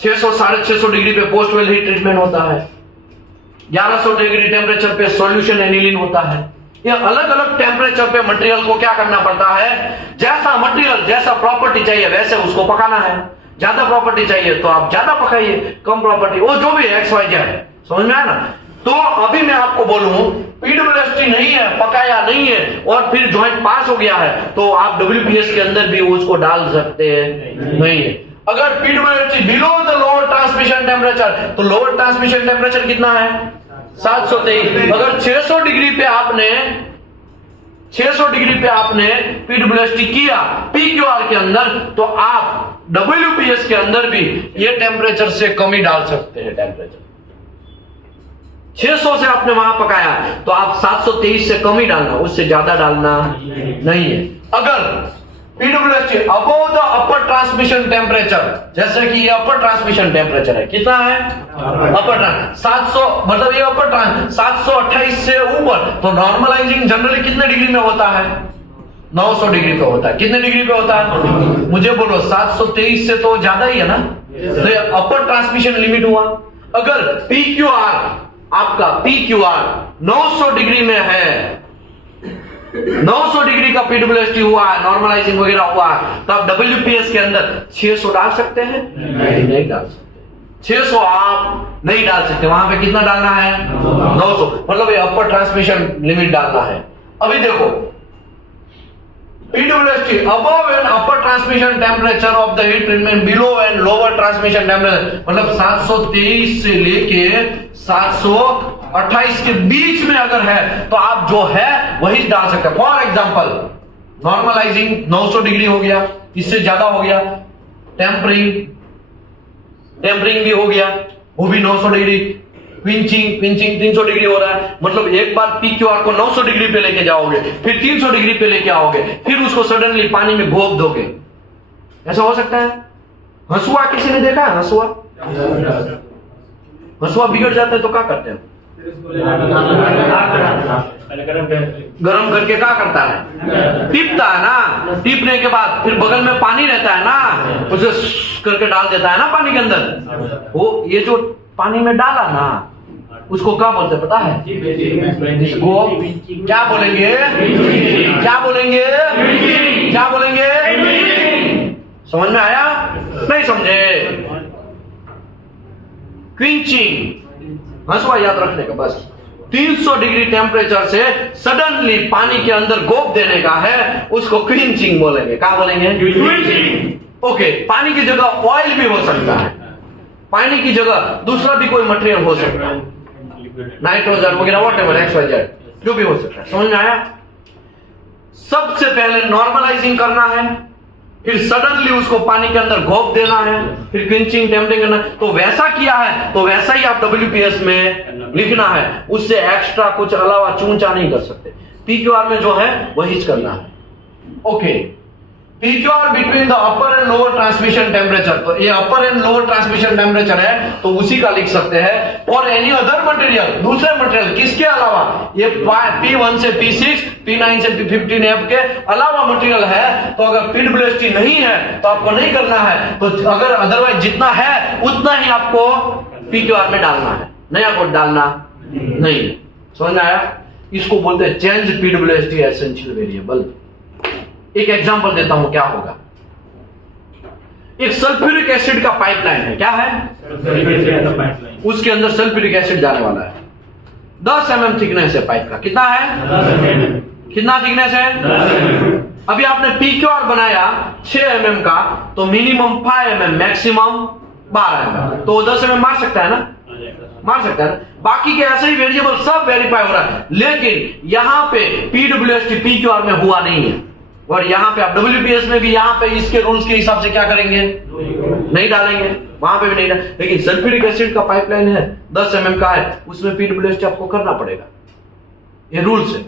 600-650 डिग्री पे पोस्ट वेल हीट ट्रीटमेंट होता है, 1100 डिग्री टेम्परेचर पे सॉल्यूशन एनिलीन होता है। ये अलग अलग टेम्परेचर पे मटेरियल को क्या करना पड़ता है? जैसा मटेरियल जैसा प्रॉपर्टी चाहिए वैसे उसको पकाना है। ज्यादा प्रॉपर्टी चाहिए तो आप ज्यादा पकाइए, कम प्रॉपर्टी वो जो भी XYZ। समझ में आया ना? तो अभी मैं आपको बोलूं, पीडब्ल्यूएसटी नहीं है, पकाया नहीं है और फिर जॉइंट पास हो गया है, तो आप WPS के अंदर भी उसको डाल सकते हैं नहीं है। अगर PWST below the lower transmission temperature, तो लोअर ट्रांसमिशन टेम्परेचर कितना है? 723। अगर 600 डिग्री पे आपने पीडब्ल्यूएसटी किया PQR के अंदर, तो आप WPS के अंदर भी ये टेम्परेचर से कम ही डाल सकते हैं। टेम्परेचर 600 से आपने वहां पकाया तो आप 723 से कम ही डालना, उससे ज्यादा डालना नहीं है। अगर PWST above the upper transmission temperature, जैसे कि ये अपर ट्रांसमिशन टेम्परेचर है, कितना है? अपर 700, मतलब ये अपर 728 से ऊपर, तो नॉर्मलाइजिंग जनरली कितने डिग्री में होता है? 900 डिग्री पे होता है। कितने डिग्री पे होता है? मुझे बोलो, 723 से तो ज्यादा ही है ना। तो ये अपर ट्रांसमिशन लिमिट हुआ। अगर आपका PQR 900 डिग्री में है, 900 डिग्री का पीडब्ल्यूएसटी हुआ है, नॉर्मलाइजिंग वगैरह हुआ है, तो आप WPS के अंदर 600 डाल सकते हैं? नहीं डाल सकते। 600 आप नहीं डाल सकते। वहां पे कितना डालना है? 900, मतलब ये अपर ट्रांसमिशन लिमिट डालना है। अभी देखो, PWST above and upper transmission temperature of the heat treatment, below and lower transmission temperature, मतलब 723 से लेके 700 28 के बीच में अगर है तो आप जो है वही डाल सकते हैं। फॉर एग्जाम्पल नॉर्मलाइजिंग 900 डिग्री हो गया, इससे ज्यादा हो गया। टेम्परिंग भी हो गया, वो भी 900 डिग्री। क्विंचिंग 300 डिग्री हो रहा है, मतलब एक बार PQR को 900 डिग्री पे लेके जाओगे, फिर 300 डिग्री पे लेके आओगे, फिर उसको सडनली पानी में घोप दोगे। ऐसा हो सकता है? हंसुआ किसी ने देखा है? हंसुआ बिगड़ जाता है तो क्या करते हैं? गरम करके क्या करता है? टीपता है ना। टीपने के बाद फिर बगल में पानी रहता है ना, उसे करके डाल देता है ना पानी के अंदर। वो ये जो पानी में डाला ना, उसको क्या बोलते हैं पता है? इसको क्या बोलेंगे? क्या बोलेंगे? क्या बोलेंगे? समझ में आया? नहीं समझे? क्विंचिंग हंसुआ याद रखने का बस। 300 डिग्री टेम्परेचर से सडनली पानी के अंदर गोप देने का है, उसको क्विंचिंग बोलेंगे। क्या बोलेंगे? ओके, पानी की जगह ऑयल भी हो सकता है, पानी की जगह दूसरा भी कोई मटेरियल हो सकता है, नाइट्रोजन वगैरह, व्हाटएवर XYZ जो भी हो सकता है। समझ में आया? सबसे पहले नॉर्मलाइजिंग करना है, फिर सडनली उसको पानी के अंदर घोप देना है, फिर क्विंचिंग टेम्परिंग करना है। तो वैसा किया है तो वैसा ही आप WPS में लिखना है, उससे एक्स्ट्रा कुछ अलावा चूंचा नहीं कर सकते। PQR में जो है वही करना है। Okay, PQR between the upper and lower transmission temperature, तो ये अपर एंड लोअर ट्रांसमिशन टेम्परेचर है तो उसी का लिख सकते हैं। और एनी अदर मटेरियल, दूसरे मटेरियल किसके अलावा? ये P1 से P6, P9 से P15F के अलावा मटेरियल है तो अगर PWST नहीं है तो आपको नहीं करना है। तो अगर अदरवाइज जितना है उतना ही आपको PQR में डालना है, नया कोड डालना नहीं। समझ में आया? इसको बोलते हैं चेंज PWST एसेंशियल वेरिएबल। एक एग्जांपल देता हूं क्या होगा। एक सल्फ्यूरिक एसिड का पाइपलाइन है, क्या है? उसके अंदर सल्फ्यूरिक एसिड जाने वाला है। 10 mm थिकनेस है पाइप का। कितना है? कितना थिकनेस है? अभी आपने PQR बनाया 6 mm का, तो मिनिमम 5 mm, मैक्सिमम 12 mm, तो 10 mm मार सकता है ना? मार सकता है ना? बाकी के ऐसे ही वेरिएबल सब वेरीफाई हो रहा है, लेकिन यहां पे PWST PQR में हुआ नहीं है। और यहां पे आप WPS में भी यहां पे इसके रूल्स के हिसाब से क्या करेंगे? नहीं डालेंगे, वहां पे भी नहीं डालेंगे। लेकिन सल्फ्यूरिक एसिड का पाइपलाइन है, 10 mm का है, उसमें PWST आपको करना पड़ेगा, ये रूल्स है।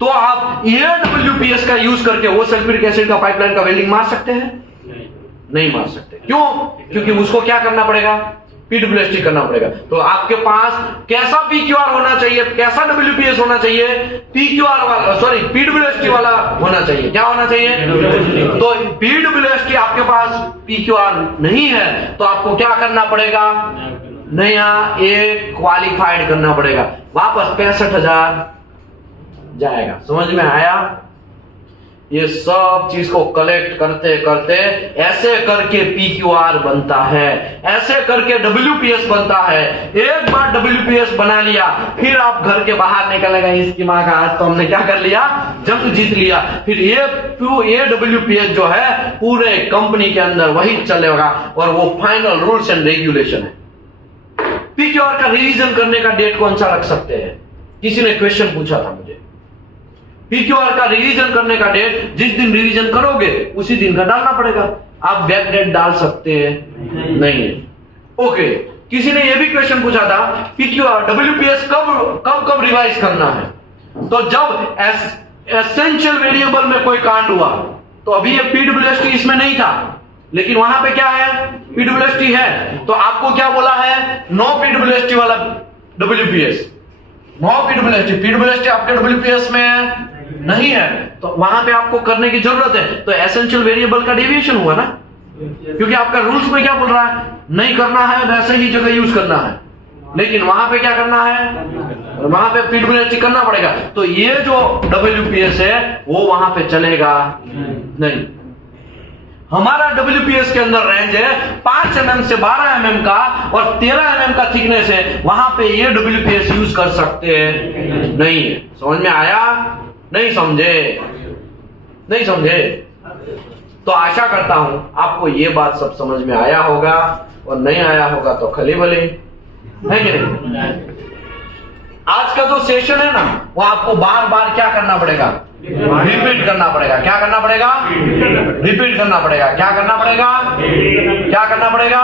तो आप ये WPS का यूज करके वो सल्फ्यूरिक एसिड का पाइपलाइन का वेल्डिंग मार सकते हैं? नहीं मार सकते। क्यों? क्योंकि उसको क्या करना पड़ेगा? PWST करना पड़ेगा। तो आपके पास कैसा PQR होना चाहिए, कैसा WPS होना चाहिए? PQR वाला, सॉरी PWST वाला होना चाहिए। क्या होना चाहिए? तो PWST आपके पास PQR नहीं है तो आपको क्या करना पड़ेगा? नया एक क्वालिफाइड करना पड़ेगा, वापस 65,000 जाएगा। समझ में आया? ये सब चीज को कलेक्ट करते करते ऐसे करके PQR बनता है, ऐसे करके WPS बनता है। एक बार WPS बना लिया, फिर आप घर के बाहर निकलेगा, इसकी माँ का आज तो हमने क्या कर लिया? जंग जीत लिया। फिर ये WPS जो है पूरे कंपनी के अंदर वही चलेगा और वो फाइनल रूल्स एंड रेगुलेशन है। PQR का रिवीजन करने का डेट कौन सा रख सकते हैं? किसी ने क्वेश्चन पूछा था मुझे। PQR का रिवीजन करने का डेट जिस दिन रिवीजन करोगे उसी दिन का डालना पड़ेगा। आप बैक डेट डाल सकते हैं? नहीं है। ओके, किसी ने यह भी क्वेश्चन पूछा था PQR WPS कब रिवाइज करना है? तो जब एसेंशियल वेरिएबल में कोई कांड हुआ, तो अभी ये PWST इसमें नहीं था, लेकिन वहां पे क्या है? PWST है, तो आपको क्या बोला है? नो PWST वाला WPS, नो PWST आपके WPS में है नहीं है, तो वहां पे आपको करने की जरूरत है। तो एसेंशियल वेरिएबल का डेविएशन हुआ ना, क्योंकि आपका रूल्स में क्या बोल रहा है? नहीं करना है, वैसे ही जगह यूज करना है, लेकिन वहां पे क्या करना है? वहां पे PWST करना पड़ेगा। तो ये जो WPS है वो वहां पे चलेगा नहीं। हमारा WPS के अंदर रेंज है 5 mm से 12 mm का और 13 mm का थिकनेस है, वहां पे ये WPS यूज कर सकते हैं नहीं है। समझ में आया? नहीं समझे? नहीं समझे? तो आशा करता हूं आपको ये बात सब समझ में आया होगा, और नहीं आया होगा तो खली भली है कि नहीं? आज का जो सेशन है ना, वो आपको बार बार क्या करना पड़ेगा, रिपीट करना पड़ेगा। क्या करना पड़ेगा, रिपीट करना पड़ेगा। क्या करना पड़ेगा, क्या करना पड़ेगा,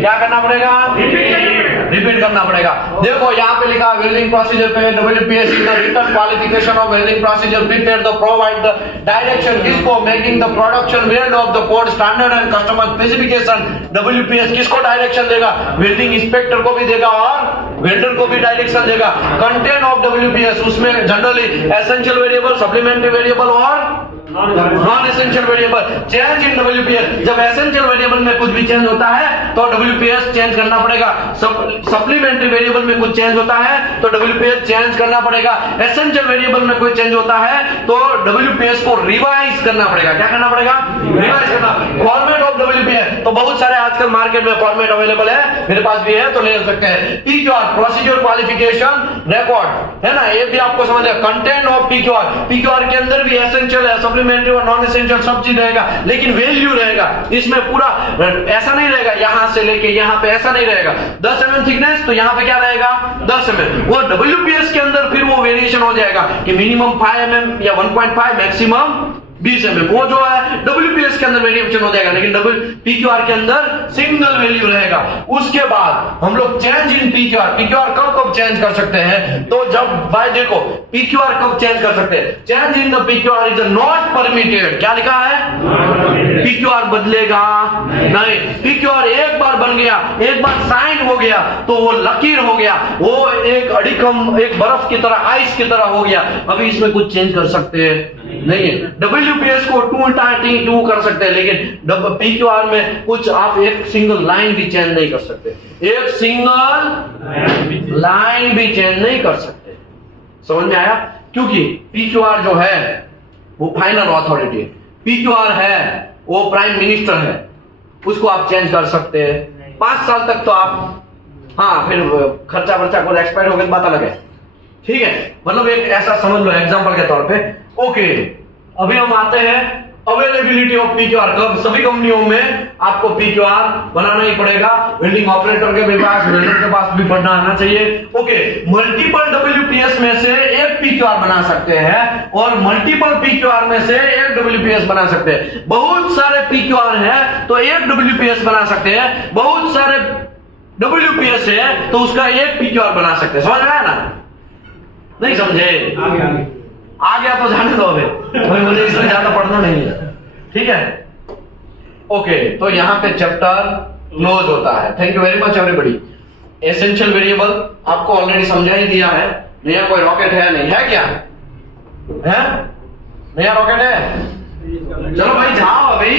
क्या करना पड़ेगा, रिपीट करना पड़ेगा। देखो यहाँ पे लिखा वेल्डिंग प्रोसीजर पे WPS is the written qualification of welding procedure prepare the provide the direction किसको, making the production weld of the code standard and customer specification. WPS किसको डायरेक्शन देगा, वेल्डिंग इंस्पेक्टर को भी देगा और वेल्डर को भी डायरेक्शन देगा। कंटेंट ऑफ WPS उसमें generally essential variable, supplementary variable और non essential variable. Change in WPS, जब एसेंशियल वेरिएबल में कुछ भी चेंज होता है तो WPS चेंज करना पड़ेगा। सप्लीमेंट्री वेरिएबल में कुछ चेंज होता है तो WPS चेंज करना पड़ेगा। एसेंशियल वेरिएबल में कोई चेंज होता है तो WPS को रिवाइज करना पड़ेगा। क्या करना पड़ेगा, रिवाइज करना। फॉर्मेट ऑफ WPS, तो बहुत सारे आजकल मार्केट में फॉर्मेट अवेलेबल है, मेरे पास भी है तो ले सकते हैं। PQR प्रोसीजर क्वालिफिकेशन रिकॉर्ड है ना, ये भी आपको समझ है। कंटेंट ऑफ PQR के अंदर भी एसेंशियल है, सप्लीमेंट्री और नॉन एसेंशियल सब चीज रहेगा, लेकिन वैल्यू रहेगा इसमें पूरा ऐसा नहीं रहेगा यहां से लेके यहां पे, ऐसा नहीं रहेगा। 10 mm थिकनेस तो यहां पे क्या रहेगा 10 mm। वो WPS के अंदर फिर वो वेरिएशन हो जाएगा कि मिनिमम 5 mm या 1.5, मैक्सिमम 20 mm। वो जो है WPS के अंदर वेरिएशन हो जाएगा, लेकिन PQR के अंदर सिंगल वैल्यू रहेगा। उसके बाद हम लोग चेंज इन PQR कब चेंज कर सकते हैं, तो जब भाई देखो PQR कब चेंज कर सकते हैं, change in the PQR is not permitted. क्या लिखा है, PQR बदलेगा नहीं। PQR एक बार बन गया, एक बार साइन हो गया तो वो लकीर हो गया, वो एक अड़िकम, एक बर्फ की तरह, आइस की तरह हो गया। अभी इसमें कुछ चेंज कर सकते हैं नहीं है। WPS को 2 कर सकते हैं, लेकिन PQR में कुछ आप एक सिंगल लाइन भी चेंज नहीं कर सकते, एक सिंगल लाइन भी चेंज नहीं कर सकते। समझ में आया, क्योंकि PQR जो है वो फाइनल अथॉरिटी है। PQR है वो प्राइम मिनिस्टर है, उसको आप चेंज कर सकते हैं 5 साल तक तो आप, हाँ फिर खर्चा वर्चा को एक्सपायर हो गया बात अलग है, ठीक है। मतलब एक ऐसा समझ लो एग्जांपल के तौर पे। ओके, अभी हम आते हैं अवेलेबिलिटी ऑफ PQR। कब सभी कंपनियों में आपको PQR बनाना ही पड़ेगा, वेल्डिंग ऑपरेटर के पास, वेल्डर के पास भी पढ़ना आना चाहिए। ओके, मल्टीपल WPS में से एक PQR बना सकते हैं और मल्टीपल PQR में से एक WPS बना सकते हैं। बहुत सारे PQR है तो एक WPS बना सकते हैं, बहुत सारे WPS है तो उसका एक PQR बना सकते हैं। समझ में आया ना, नहीं समझे, आ गया तो जाने दो, अभी मुझे इसमें ज्यादा पढ़ना नहीं है, ठीक है। ओके, तो यहाँ पे चैप्टर क्लोज होता है। Thank you very much everybody. Essential variable आपको ऑलरेडी समझा ही दिया है, नया कोई रॉकेट है नहीं है, क्या है, नया रॉकेट है, चलो भाई जाओ अभी।